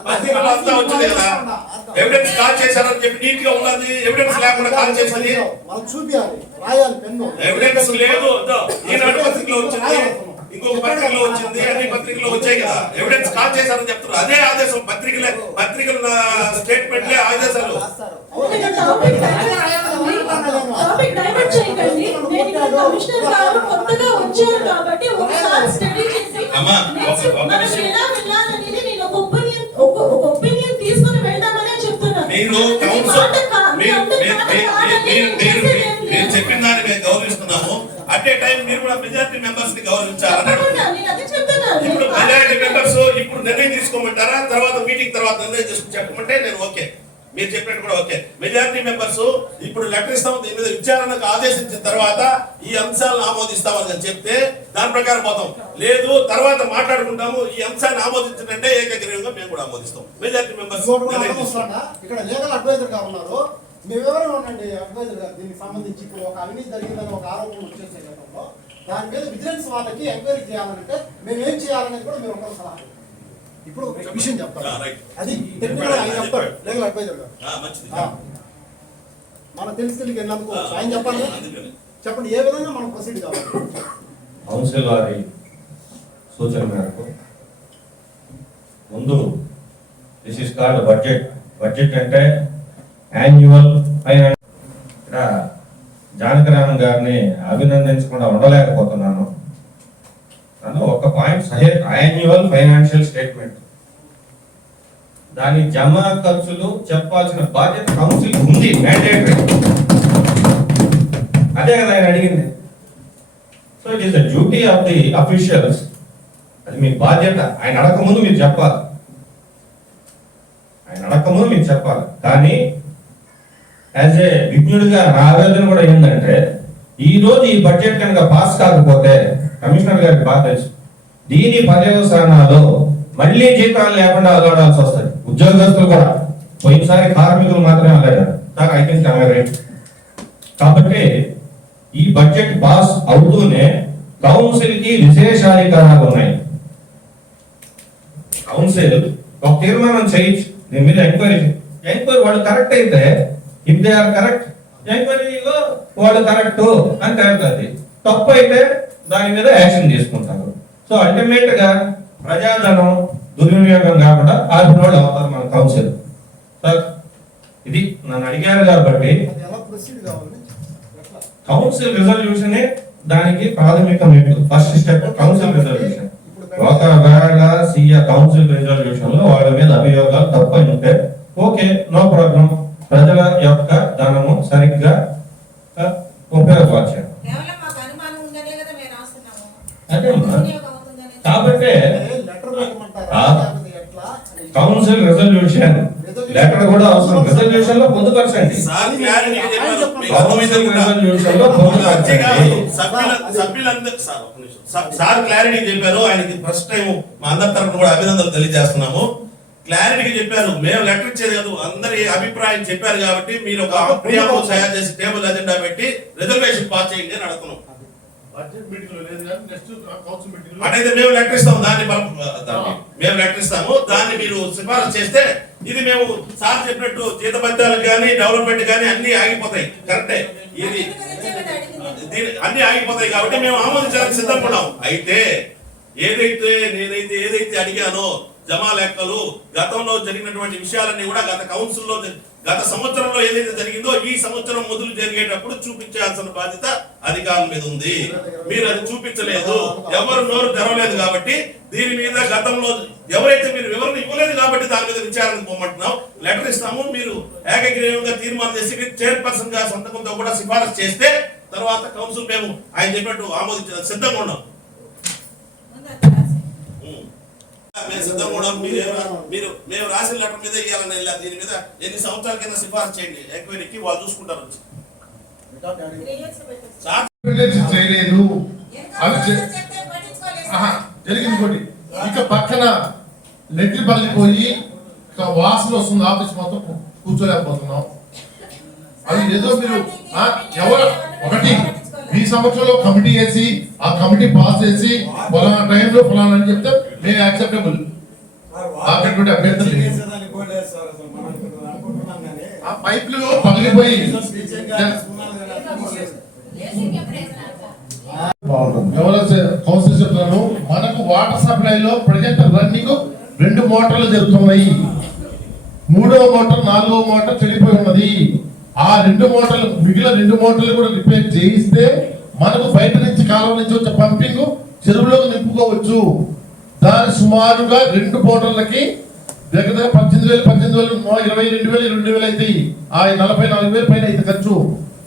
పత్రికలు అంతా వచ్చింది కదా. ఎవిడెన్స్ కాల్ చేశారని చెప్పి నీట్ గా ఉన్నది, ఎవిడెన్స్ లేకుండా కాల్ చేసింది. ఎవిడెన్స్ లేదు, ఈనాడు పత్రికలో వచ్చింది, ఇంకొక పత్రికలో వచ్చింది, అన్ని పత్రికల్లో వచ్చాయి కదా. ఎవిడెన్స్ కాల్ చేశారని చెప్తున్నారు. అదే ఆదేశం, పత్రికల స్టేట్మెంట్లే ఆదేశాలు. మీరు చెప్పిన దాన్ని మేము గౌరవిస్తున్నాము. అట్ ఏ టైం మీరు కూడా మెజారిటీ మెంబర్స్ ని గౌరవించాలని. ఇప్పుడు మెజారిటీ మెంబర్స్ ఇప్పుడు నిర్ణయం తీసుకోమంటారా, తర్వాత మీటింగ్ తర్వాత నిర్ణయం తీసుకుని చెప్పమంటే నేను ఓకే, మీరు చెప్పినట్టు కూడా ఓకే. మెజారిటీ మెంబర్స్ ఇప్పుడు లెటర్ ఇస్తాము, దీని మీద విచారణకు ఆదేశించిన తర్వాత ఈ అంశాలను ఆమోదిస్తామని చెప్తే దాని ప్రకారం పోతాం. లేదు తర్వాత మాట్లాడుకుంటాము, ఈ అంశాన్ని ఆమోదించినట్టే ఏకగ్రీవంగా మేము కూడా ఆమోదిస్తాం. మెజారిటీ మెంబర్స్ ఇక్కడ లీగల్ అడ్వైజర్ గా ఉన్నారు, మీ వివరణ ఉండండి. అడ్వైజర్ గారు దీనికి సంబంధించి ఇప్పుడు ఒక అవినీతి జరిగిందని ఒక ఆరోపణ వచ్చేసే క్రమంలో దాని మీద విజిలెన్స్ వాళ్ళకి ఎంక్వైరీ చేయాలంటే మేము ఏం చేయాలనేది కూడా మీరు ఒక సలహా. ఇప్పుడు ఒక విషయం చెప్తాను, అది టెక్నికల్ ఆయన చెప్తాడు, లీగల్ అడ్వైజర్ గారు. మంచిది. మనం తెలిసి వెళ్ళినందుకు ఆయన చెప్పాలి. చెప్పండి, ఏ విధంగా మనం ప్రొసీడ్ కావాలి? కౌన్సిల్ వారి సూచన మేరకు ముందు this is called budget. Budget అంటే యాన్యువల్ ఫైనాన్స్. ఇక్కడ జానకిరామన్ గారిని అభినందించకుండా ఉండలేకపోతున్నాను. నన్ను ఒక పాయింట్ యాన్యువల్ ఫైనాన్షియల్ స్టేట్మెంట్, దాని జమా ఖర్చులు చెప్పాల్సిన బాధ్యత కౌన్సిల్ ఉంది, మ్యాండేటరీ. అదే కదా ఆయన అడిగింది. So it is the duty of the officials, అది మీ బాధ్యత. ఆయన అడగకముందు మీరు చెప్పాలి, ఆయన అడగకముందు మీరు చెప్పాలి. కానీ యాజ్ ఏ విజ్ఞుడిగా నా ఆవేదన కూడా ఏంటంటే, ఈ రోజు ఈ బడ్జెట్ కనుక పాస్ కాకపోతే కమిషనర్ గారికి బాగా తెలుసు, దీని పర్యవసానాలు మళ్ళీ జీతాలు లేకుండా అలవాడాల్సి వస్తుంది. ఉద్యోగస్తులు కూడా, పోయినసారి కార్మికులు మాత్రమే అలవాడారు. నాకు ఐ థింక్ రైట్. కాబట్టి ఈ బడ్జెట్ పాస్ అవుతూనే కౌన్సిల్ కి విశేషాధికారాలు ఉన్నాయి. కౌన్సిల్ ఒక తీర్మానం చేయొచ్చు, దీని మీద ఎంక్వైరీ వాళ్ళు కరెక్ట్ అయితే, ఇఫ్ దే ఆర్ కరెక్ట్, ఎంక్వైరీలో వాళ్ళు కరెక్ట్ అని తేలుతుంది. తప్పు అయితే దాని మీద యాక్షన్ తీసుకుంటారు. సో అల్టిమేట్ గా ప్రజాధనం దుర్వినియోగం కాకుండా ఆపిన వాళ్ళు అవుతారు మన కౌన్సిల్. సార్ ఇది నన్ను అడిగారు కాబట్టి అది ఎలా ప్రొసీడ్ కావాలి? కౌన్సిల్ రిజల్యూషన్ దానికి ప్రాథమిక మెట్టు. First step council resolution. ఒకవేళ కౌన్సిల్ రిజల్యూషన్ లో వాళ్ళ మీద అభియోగాలు తప్ప ఉంటే ఓకే, నో ప్రాబ్లం, ప్రజల యొక్క ధనము సరిగ్గా ఉపయోగపరచారు. కేవలం మాకు అనుమానం ఉందనే కదా మేము రాస్తున్నాము. అదే దుర్వినియోగం అవుతుందనే. కాబట్టి లెటర్ పెట్టమంటారా? లేకపోతే ఎట్లా? కౌన్సిల్ రిజల్యూషన్ లెటర్ కూడా అవసరం. రిజల్యూషన్ లో పొందుపరచండి. సార్ క్లారిటీ చెప్పారు. మీకు కౌన్సిల్ రిజల్యూషన్ లో అంతేకాదు, పొందుపరచండి. సభ్యులందరూ సార్ క్లారిటీ చెప్పారు. ఆయనకి ఫస్ట్ టైం మా అందరి తరఫున కూడా అభినందనలు తెలియజేస్తున్నాము. క్లారిటీగా చెప్పారు. మేము లెటర్ ఇచ్చేది కాదు, అందరి అభిప్రాయం చెప్పారు. కాబట్టి మీరు ఒక ప్రియాబుల్ తయారు చేసి టేబుల్ అజెండా పెట్టి రిజర్వేషన్ పాస్ చేయండి అని అడుగుతున్నాం. బడ్జెట్ మీటింగ్ లో లేదు కానీ నెక్స్ట్ కౌన్సిల్ మీటింగ్ లో అటైతే మేము లెటర్ ఇస్తాము, మేము లెటర్ ఇస్తాము. దాన్ని మీరు సిఫారసు చేస్తే ఇది మేము సార్ చెప్పినట్టు జీతభత్యాలకు కానీ డెవలప్మెంట్ కానీ అన్ని ఆగిపోతాయి. కరెక్టే, ఇది అన్ని ఆగిపోతాయి. కాబట్టి మేము ఆమోదించడానికి సిద్ధంగా ఉన్నాం. అయితే ఏదైతే అడిగానో జమా లెక్కలు, గతంలో జరిగినటువంటి విషయాలన్నీ కూడా గత సంవత్సరంలో ఏదైతే జరిగిందో ఈ సంవత్సరం మొదలు జరిగేటప్పుడు చూపించాల్సిన బాధ్యత అధికారుల మీద ఉంది. మీరు అది చూపించలేదు, ఎవరు నోరు తెరవలేదు. కాబట్టి దీని మీద గతంలో ఎవరైతే మీరు వివరణ ఇవ్వలేదు కాబట్టి దాని మీద విచారణకు పోమంటున్నాం. లెటర్ ఇస్తాము, మీరు ఏకగ్రీవంగా తీర్మానం చేసి చైర్పర్సన్ గా సంతకంతో కూడా సిఫారసు చేస్తే తర్వాత కౌన్సిల్ మేము ఆయన చెప్పినట్టు ఆమోదించడానికి సిద్ధంగా ఉన్నాం. మేము సిద్ధంగా ఉన్నాం. మేము రాసిన లెటర్ మీద ఇవ్వాలని దీని మీద ఎన్ని సంవత్సరాల కింద సిఫారసు చేయండి ఎంక్వైరీకి, వాళ్ళు చూసుకుంటారు. చేయలేదు అవి జరిగింది ఒకటి. ఇక పక్కన లెట్లు పగిలిపోయి ఇక వాసన వస్తుంది, ఆఫీస్ మొత్తం కూర్చోలేకపోతున్నాం. అది ఏదో మీరు ఎవరు ఒకటి ఈ సంవత్సరంలో కమిటీ వేసి ఆ కమిటీ పాస్ చేసి ఫలానా టైంలో ఫలానా అని చెప్తే మేము యాక్సెప్టబుల్. అక్కడ అభ్యర్థులు ఆ పైపులు పగిలిపోయి ఎవరో కౌన్సిల్ చెప్తున్నాను. మనకు వాటర్ సప్లైలో ప్రజెంట్ రన్నింగ్ 2 మోటార్లు జరుగుతున్నాయి. 3వ మోటార్ 4వ మోటార్ చెడిపోయి ఉన్నది. ఆ 2 మోటార్లు మిగిలిన 2 మోటార్లు కూడా రిపేర్ చేయిస్తే మనకు బయట నుంచి కాలువ నుంచి వచ్చే పంపింగ్ చెరువులోకి నింపుకోవచ్చు. దాని సుమారుగా 2 మోటార్లకి దగ్గర 18,000 22,000 22,000 అవుతాయి. ఆ 44,000 పైన అయితే ఖర్చు.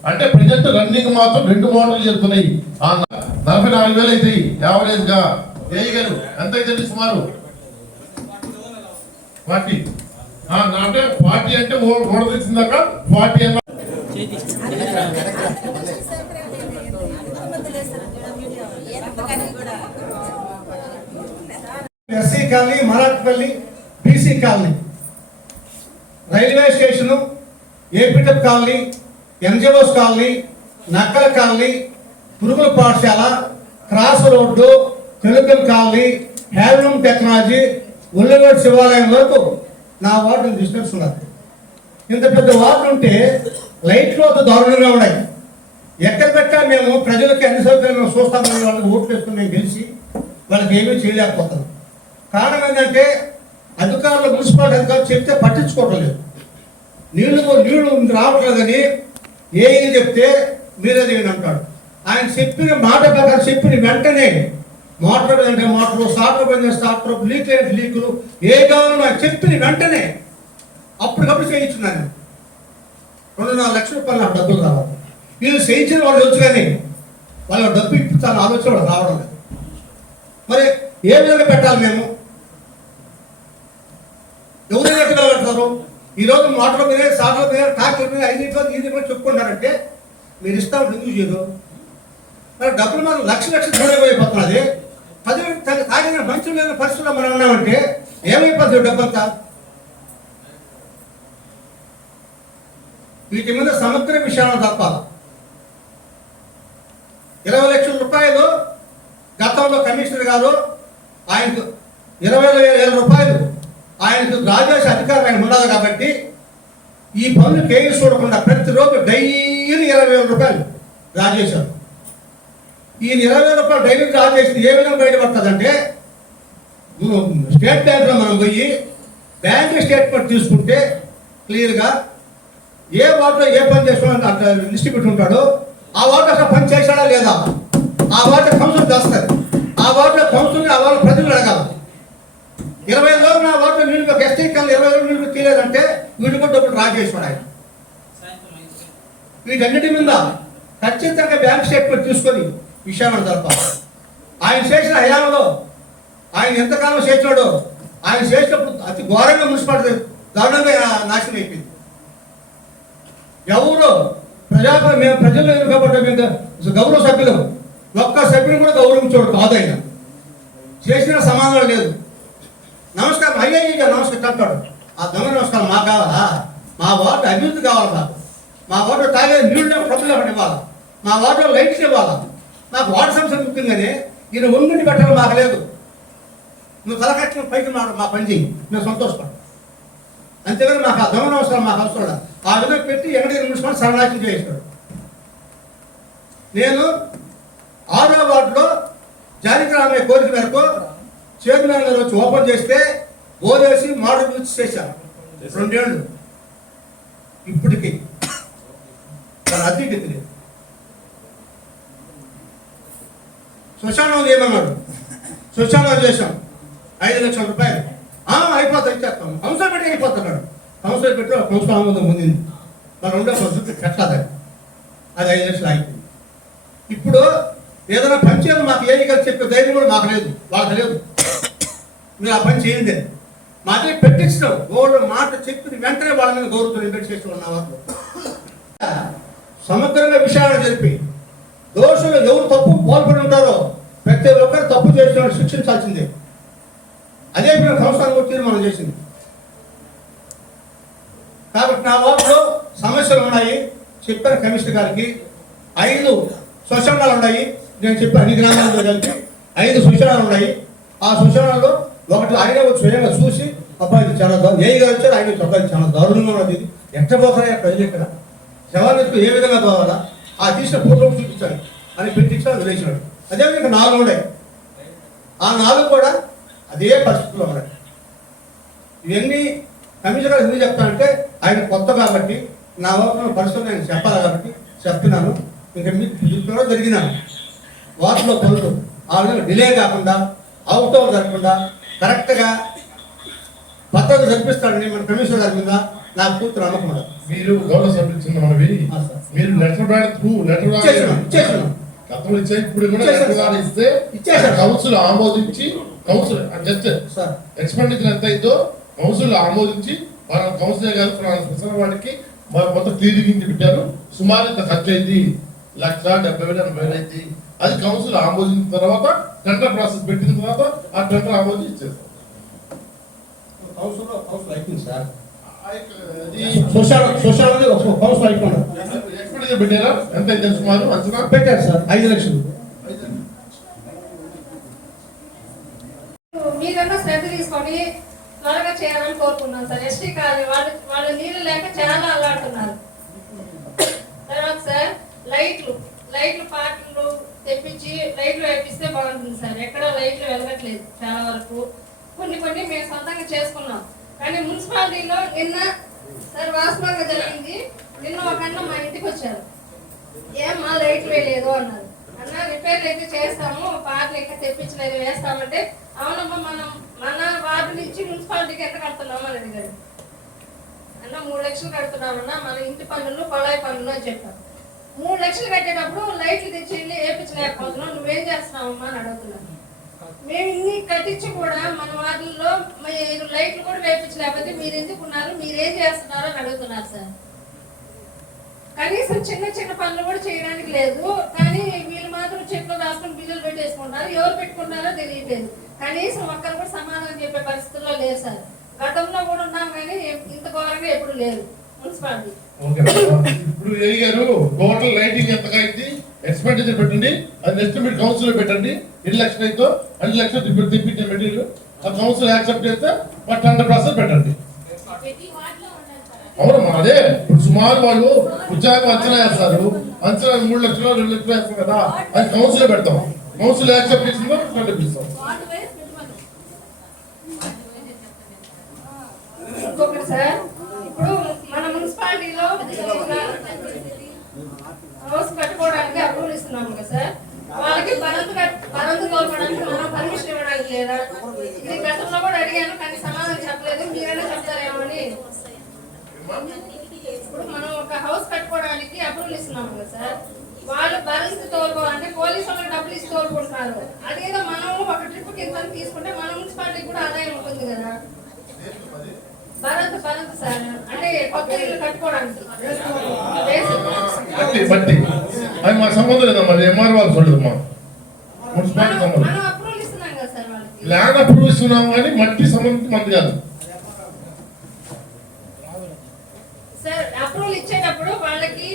అంటే ప్రజెంట్ రన్నింగ్ మాత్రం 2 మోటార్లు జరుగుతున్నాయి. ఆ 44,000 అవుతాయి యావరేజ్ గా. వేయగలరు ఎంత అయితే సుమారు 40. అంటే 40 అంటే ఓడ తెచ్చిందాక 40 అన్న SC colony, Marathapalli, BC colony, railway station, ఏపీటప్ కాలనీ, ఎన్జిఓస్ కాలనీ, నక్కల కాలనీ, పురుగుల పాఠశాల, క్రాస్ రోడ్డు, తెలుగుల్ కాలనీ, హ్యాండ్లూమ్ టెక్నాలజీ, ఉల్లిగడ్డ శివాలయం వరకు నా వార్డు డిస్టెన్స్ ఉన్నది. ఇంత పెద్ద వార్డు ఉంటే లైట్లు అంత దారుణంగా ఉన్నాయి. ఎక్కడ పెట్టా మేము ప్రజలకి అన్ని సౌకర్యాలు మేము చూస్తామని వాళ్ళకి ఓట్లు వేసుకుని మేము గెలిచి వాళ్ళకి ఏమీ చేయలేకపోతున్నాం. కారణం ఏంటంటే అధికారులు, మున్సిపాలిటీ అధికారులు చెప్తే పట్టించుకోవటం లేదు. నీళ్లు రావట్లేదని ఏ చెప్తే మీరే చేయండి అంటాడు. ఆయన చెప్పిన మాట ప్రకారం చెప్పిన వెంటనే మోటార్ అంటే మోటారు, స్టార్టర్ పని స్టార్టర్, లీక్ అయితే లీకులు ఏ కావాలో ఆయన చెప్పిన వెంటనే అప్పటికప్పుడు చేయించున్నాను. 2-4 లక్షల రూపాయలు నాకు డబ్బులు రావాలి. వీళ్ళు చేయించిన వాళ్ళు వచ్చు కానీ వాళ్ళ డబ్బు ఇప్పించాలని ఆలోచన వాళ్ళు రావడం లేదు. మరి ఏ విధంగా పెట్టాలి మేము? ఎవరైనా పెడతారు? ఈరోజు మోటార్ మీద, సాగర్ మీద, ట్రాక్టర్ మీద 5 రూపాయలు 10 రూపాయలు చెప్పుకుంటారంటే మీరు ఇస్తాం ఎందుకు చేయదు? మరి డబ్బులు మనం లక్షలు చూడమైపోతున్నది. అది తాగిన మంచి లేని పరిస్థితుల్లో మనం ఉన్నామంటే ఏమైపోతుంది డబ్బంతా? వీటి మీద సమగ్ర విషయాలను తప్పాలి. 20 లక్షల రూపాయలు గతంలో కమిషనర్ గారు ఆయనకు 20,000 రూపాయలు ఆయనకు రాజేసి అధికారం ఆయన ఉన్నది కాబట్టి ఈ పనులు కేసు చూడకుండా ప్రతిరోజు డైలీ 20,000 రూపాయలు రాజేశారు. ఈ 20,000 రూపాయలు డైలీ రాజేసి ఏ విధంగా బయటపడుతుందంటే స్టేట్ బ్యాంకులో మనం పోయి బ్యాంక్ స్టేట్మెంట్ తీసుకుంటే క్లియర్గా ఏ వార్డులో ఏ పని చేస్తున్నాడు అట్లా లిస్ట్ పెట్టుకుంటాడో ఆ వార్డు అసలు పని చేశాడా లేదా, ఆ వార్డు కౌన్సిల్ చేస్తారు. ఆ వార్డులో కౌన్సిల్ని ఆ వార్డు ప్రజలు అడగాలి. 20 రోజులు నా వార్డులో నీళ్ళు ఎస్టీ కన్నా 20 రోజులు నీళ్ళు తీయలేదంటే వీళ్ళు కూడా డబ్బులు రాజేశ్వడు ఆయన. వీటన్నిటి మీద ఖచ్చితంగా బ్యాంక్ స్టేట్మెంట్ తీసుకొని విషయాలను జరపాలి. ఆయన చేసిన హయాంలో ఆయన ఎంతకాలం చేసినాడో ఆయన చేసినప్పుడు అతి ఘోరంగా మున్సిపాలిటీ దారుణంగా నాశనం అయిపోయింది. ఎవరు మేము ప్రజల్లో ఎన్నుకోబడ్డ మీద గౌరవ సభ్యులు ఒక్క సభ్యులు కూడా గౌరవించాడు కాదు. ఆయన చేసిన సమాధానం లేదు. నమస్కారం అయ్యా నమస్కారం అంటాడు. ఆ దొంగ నమస్కారం మాకు కావాలా? మా వార్డు అభివృద్ధి కావాలి. మాకు మా వార్డు తాగే నీళ్ళు ప్రజలు ఒకటి ఇవ్వాలా, మా వార్డులో లైట్స్ ఇవ్వాలా. నాకు వార్డు సమస్య ముఖ్యంగానే ఈయన ఒంగుని పెట్టడం మాకు లేదు. నువ్వు తలకట్టిన పైకి మా పని చేయి, మేము సంతోషపడతాం. అంతేగాని మాకు ఆ దొంగ నమస్కారం మాకు అవసరం. ఆ విధంగా పెట్టి ఎక్కడికి మున్సిపల్ సరళాచం చేయిస్తాడు. నేను 6వ వార్డులో జానకిరామయ్య కోరిక మేరకు చైర్మన్ గారు వచ్చి ఓపెన్ చేస్తే ఓదేసి మోడల్ యూజ్ చేశారు 2 ఏళ్ళు. ఇప్పటికి అతిగతి లేదు. శ్మశానం చేయమన్నాడు, శ్మశానం చేశాం 5 లక్షల రూపాయలు. అయిపోతా ఇచ్చేస్తాం, కౌన్సిల్ పెట్టి అయిపోతున్నాడు. కౌన్సిల్ పెట్టి కౌన్సిల్ ఆమోదం పొందింది. మరి 2వ సంవత్సరం పెట్టాలి. అది 5 లక్షలు అయిపోయింది. ఇప్పుడు ఏదైనా పని చేయాలి మాకు ఏది కలిసి చెప్పే ధైర్యం కూడా మాకు లేదు, వాళ్ళకి లేదు. మీరు ఆ పని చేయండి మాకే పెట్టించడం. గౌరవ మాట చెప్పిన వెంటనే వాళ్ళ మీద గౌరవం ఇన్వెస్ట్ చేసి ఉన్న వాళ్ళు సమగ్రంగా విషయాలను జరిపి దోషులు ఎవరు తప్పు పాల్పడి ఉంటారో ప్రతి ఒక్కరు తప్పు చేసిన శిక్షించాల్సిందే. అదే సంవత్సరానికి వచ్చి మనం చేసింది. కాబట్టి నా వార్డులో సమస్యలు ఉన్నాయి. చెప్పాను కమిషనర్ గారికి 5 శ్మశానాలు ఉన్నాయి. నేను చెప్పాను అన్ని గ్రామాల్లో కలిపి 5 శ్మశానాలు ఉన్నాయి. ఆ శ్మశానాల్లో ఒకటి ఆయన స్వయంగా చూసి అబ్బాయి చాలా ఏ గారు వచ్చారు ఆయన అబ్బాయి చాలా దారుణంగా ఉన్నది, ఇది ఎట్ట పోతారా ప్రజలు ఇక్కడ శవాన్ని ఏ విధంగా పోవాలా ఆ తీసిన ఫోటోలు చూపించాలి అని పెట్టించాడు, వదిలేసినాడు. అదేవిధంగా 4 ఉన్నాయి. ఆ 4 కూడా అదే పరిస్థితుల్లో ఉన్నాయి. ఇవన్నీ కమిషనర్ ఎందుకు చెప్తానంటే ఆయన కొత్త కాబట్టి నా వరకు పరిస్థితులు నేను చెప్పాలి కాబట్టి చెప్తున్నాను. ఇంకా మీకు జరిగినాను వాటిలో పనులు ఆ విధంగా డిలే కాకుండా అవుట్ జరగకుండా కరెక్ట్గా పద్ధతి జరిపిస్తాడని మన కమిషనర్ గారి మీద నాకు పూర్తి నమ్మకం. మీరు గౌరవ సభ్యులు చిన్న మనవి, మీరు లెటర్ గతంలో ఇచ్చే ఇప్పుడు కూడా లెటర్ ఇస్తే కౌన్సిల్ ఆమోదించి కౌన్సిల్ జస్ట్ ఎక్స్పెండిచర్ ఎంత అయిందో కౌన్సిల్ ఆమోదించి మన కౌన్సిలర్ గారు వాటికి మొత్తం క్లియరింగ్ పెట్టారు. సుమారు ఇంత ఖర్చు అయింది 1,70,000 అయింది. అది కౌన్సిల్ ఆమోదించిన తర్వాత టెండర్ ప్రాసెస్ పెట్టిన తర్వాత ఆ టెండర్ ఆమోదించి ఇచ్చేస్తాం. పెట్టారు సార్ 5 లక్షలు. తోలుకున్నాం సార్. ఎస్టీ కాలనీ వాళ్ళు నీళ్ళు లేక చాలా అల్లాడుతున్నారు. తర్వాత సార్ లైట్లు పార్టీలు తెప్పించి లైట్లు వేపిస్తే బాగుంటుంది సార్. ఎక్కడ లైట్లు వెలగట్లేదు చాలా వరకు. కొన్ని మేము సొంతంగా చేసుకున్నాం. కానీ మున్సిపాలిటీలో నిన్న సార్ వాస్తవంగా జరిగింది. నిన్న ఒక అన్న మా ఇంటికి వచ్చారు. మా లైట్లు వేయలేదు అన్నారు. అన్న రిపేర్లు అయితే చేస్తాము, పాటలు ఇంకా తెప్పించలేదు, వేస్తామంటే అవునమ్మా మన వార్డు నుంచి మున్సిపాలిటీకి ఎంత కడుతున్నాము అని అడిగారు. అన్న 3 లక్షలు కడుతున్నామన్నా, మన ఇంటి పన్నులు కొళాయి పన్నులు అని చెప్పారు. 3 లక్షలు కట్టేటప్పుడు లైట్లు తెచ్చి వెళ్ళి వేయించలేకపోతున్నావు, నువ్వేం చేస్తున్నావమ్మా అని అడుగుతున్నాను. మేము ఇన్ని కట్టించి కూడా మన వార్డుల్లో లైట్లు కూడా వేయించలేకపోతే మీరు ఎందుకు ఉన్నారు, మీరేం చేస్తున్నారు అని అడుగుతున్నారు సార్. కనీసం చిన్న పనులు కూడా చేయడానికి లేదు. కానీ వీళ్ళు మాత్రం చెట్లు రాసుకుని బిల్లులు పెట్టేసుకుంటారు. ఎవరు పెట్టుకుంటారో తెలియట్లేదు. కనీసం ఒక్కరు కూడా సమాధానం చెప్పే పరిస్థితుల్లో లేరు సార్. గతంలో కూడా ఉన్నాం కానీ ఇంత ఘోరంగా ఎప్పుడు లేదు మున్సిపాలిటీ. ఇప్పుడు ఏ గారు టోటల్ లైటింగ్ ఎంత అయింది ఎక్స్పెండిచర్ పెట్టండి. అది నెక్స్ట్ మీరు కౌన్సిల్ పెట్టండి. 2 లక్షలు అయితే 2 లక్షలు తెప్పించే మెటీరియల్ ఆ కౌన్సిల్ యాక్సెప్ట్ చేస్తే 100% పెట్టండి. అవునమ్మా, అదే ఇప్పుడు సుమారు వాళ్ళు ఉద్యోగం అంచనా వేస్తారు. అంచనా 3 లక్షలు 2 లక్షలు వేస్తాం కదా, అది కౌన్సిల్ పెడతాం. కౌన్సిల్ యాక్సెప్ట్ చేసిందో తెప్పిస్తాం. ఇంకొకటి సార్, ఇప్పుడు మన మున్సిపాలిటీలో హౌస్ కట్టుకోవడానికి అప్రూవల్ ఇస్తున్నాము కదా సార్. వాళ్ళకి బరందు కోరుకోవడానికి మనం పర్మిషన్ ఇవ్వడానికి లేదా? ఇది గతంలో కూడా అడిగాను కానీ సమాధానం చెప్పలేదు. మీరైనా చెప్తారేమో అని. ఇప్పుడు మనం ఒక హౌస్ కట్టుకోవడానికి అప్రూవల్ ఇస్తున్నాము కదా సార్. వాళ్ళు బరందు తోలుకోవాలంటే పోలీసు వాళ్ళకి డబ్బులు ఇచ్చి తోలుకుంటున్నారు. అదేదో మనం ఒక ట్రిప్ కింద తీసుకుంటే మన మున్సిపాలిటీకి కూడా ఆదాయం ఉంటుంది కదా. బరందు సార్ అంటే కొత్త ఇల్లు కట్టుకోవడానికి బట్టి అది మా సంబంధం లేదమ్మా. ఎంఆర్ వాళ్ళు చూడదమ్మా, మున్సిపాలిటీ సంబంధం. మనం అప్రూవల్ ఇస్తున్నాం కదా సార్ వాళ్ళకి. ల్యాండ్ అప్రూవల్ ఇస్తున్నాము కానీ మట్టి సంబంధించి మంది కాదు సార్. అప్రూవల్ ఇచ్చేటప్పుడు వాళ్ళకి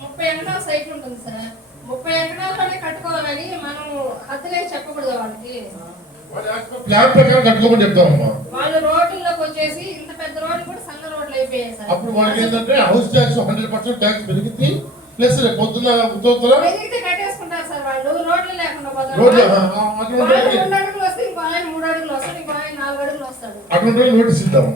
30 ఎకరాల సైట్ ఉంటుంది సార్. 30 ఎకరాలనే కట్టుకోవాలని మనం హద్దులే చెప్పకూడదు వాళ్ళకి. ప్లాన్ ప్రకారం కట్టుకోమని చెప్తామమ్మా. వాళ్ళు రోడ్లలోకి వచ్చేసి ఇంత పెద్ద రోడ్లు కూడా సన్న రోడ్లు అయిపోయాయి సార్. అప్పుడు వాళ్ళకి ఏంటంటే హౌస్ ట్యాక్స్ 100% ట్యాక్స్ పెరిగింది. ప్లస్ పొద్దున్న పెరిగితే కట్టేసుకుంటారు సార్ వాళ్ళు. రోడ్లు లేకుండా పోతారు. 2 అడుగులు వస్తే ఇంకో ఆయన 3 అడుగులు వస్తాడు, ఇంకో ఆయన 4 అడుగులు వస్తాడు. అటువంటి నోటీస్ ఇద్దాము.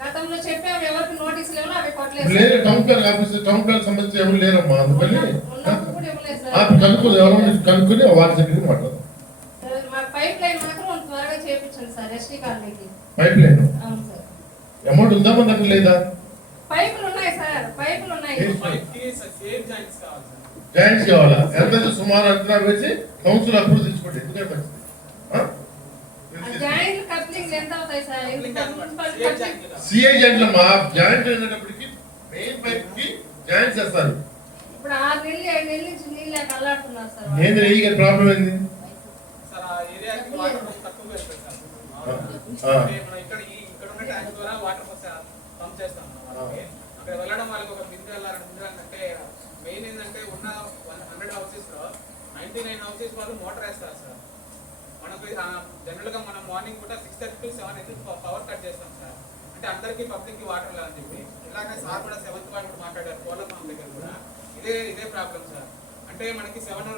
గతంలో చెప్పాము ఎవరికి నోటీసులు ఏమో అవి కొట్టలేదు. లేదు, town plan office town plan సంబంధించి ఎవరు లేరమ్మా. అందుకని ఉన్నప్పుడు కూడా ఇవ్వలేదు సార్. కనుక్కొని ఎవరు కనుక్కొని వారి దగ్గరికి మాట్లాడదాం. పైప్ లైన్ మాత్రం త్వరగా చేయించండి సార్ ఎస్టీ కాలనీకి. పైప్ లైన్ అవును సార్. అమౌంట్ ఉందా మన దగ్గర లేదా? పైపులు ఉన్నాయి సార్, పైపులు ఉన్నాయి. జాయింట్స్ కావాలా? ఎంత సుమారు అంచనా వేసి కౌన్సిల్ అప్రూవ్ తీసుకోండి. ఎందుకంటే జాయింట్ కప్లింగ్ ఎంత అవుతాయి సార్? సిఐ జాయింట్లు మా జాయింట్ అయినప్పటికీ మెయిన్ పైప్ కి జాయింట్స్ చేస్తారు. ఇప్పుడు 6 నెలలు 7 నెలల నుంచి నీళ్ళు అల్లాడుతున్నారు సార్. ఏంది ఈ ప్రాబ్లం ఏంది? అక్కడ వెళ్ళడం వాళ్ళకి ఒక బిందు వెళ్ళాలంటే మెయిన్ ఏంటంటే ఉన్న 100 హౌసెస్ లో 99 హౌసెస్ వాళ్ళు మోటార్ వేస్తారు సార్. మనకు జనరల్ గా మనం మార్నింగ్ కూడా 6:30 to 7 అయితే పవర్ కట్ చేస్తాం సార్. అంటే అందరికి పబ్లిక్ కి వాటర్ అని చెప్పి ఇలాగే సార్ కూడా 7th పాయింట్ కూడా మాట్లాడారు. పోలం పంప్ దగ్గర కూడా ఇదే ప్రాబ్లం సార్. అంటే మనకి 7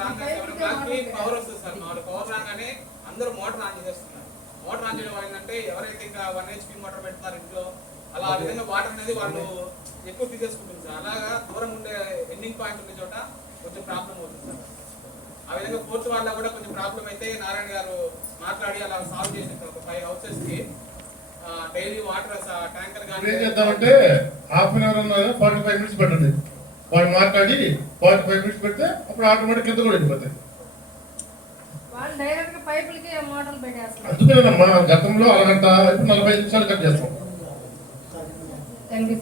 రాగానే 7 o'clock కి పవర్ వస్తుంది సార్. పవర్ రాగానే అందరూ మోటార్ ఆన్ చేస్తున్నారు. మోటార్ ఆన్ చేయడం ఏంటంటే ఎవరైతే ఇంకా 1 HP మోటార్ పెడతారు ఇంట్లో అలా ఆ విధంగా వాటర్ అనేది వాళ్ళు ఎక్కువ తీసేసుకుంటుంది సార్. అలాగా దూరం ఉండే ఎండింగ్ పాయింట్ ఉండే చోట కొంచెం ప్రాబ్లం అవుతుంది సార్. ఆ విధంగా 4th వార్డులో కూడా కొంచెం ప్రాబ్లం అయితే నారాయణ గారు మాట్లాడి అలా సాల్వ్ చేసిన ఒక 5 హౌసెస్ కి డైలీ వాటర్ ట్యాంకర్ కానీ ఏం చేద్దామంటే హాఫ్ అన్ అవర్ అన్నా 45 minutes పెట్టండి. వాడు మాట్లాడి 45 minutes పెడితే అప్పుడు ఆటోమేటిక్ కింద కూడా వెళ్ళిపోతాయి. వాళ్ళు డైరెక్ట్ గా పైపులకి మోటార్లు పెట్టేస్తారు. అందుకేనమ్మా గతంలో 1 గంట 45 నిమిషాలు కట్ చేస్తాం. థాంక్యూ.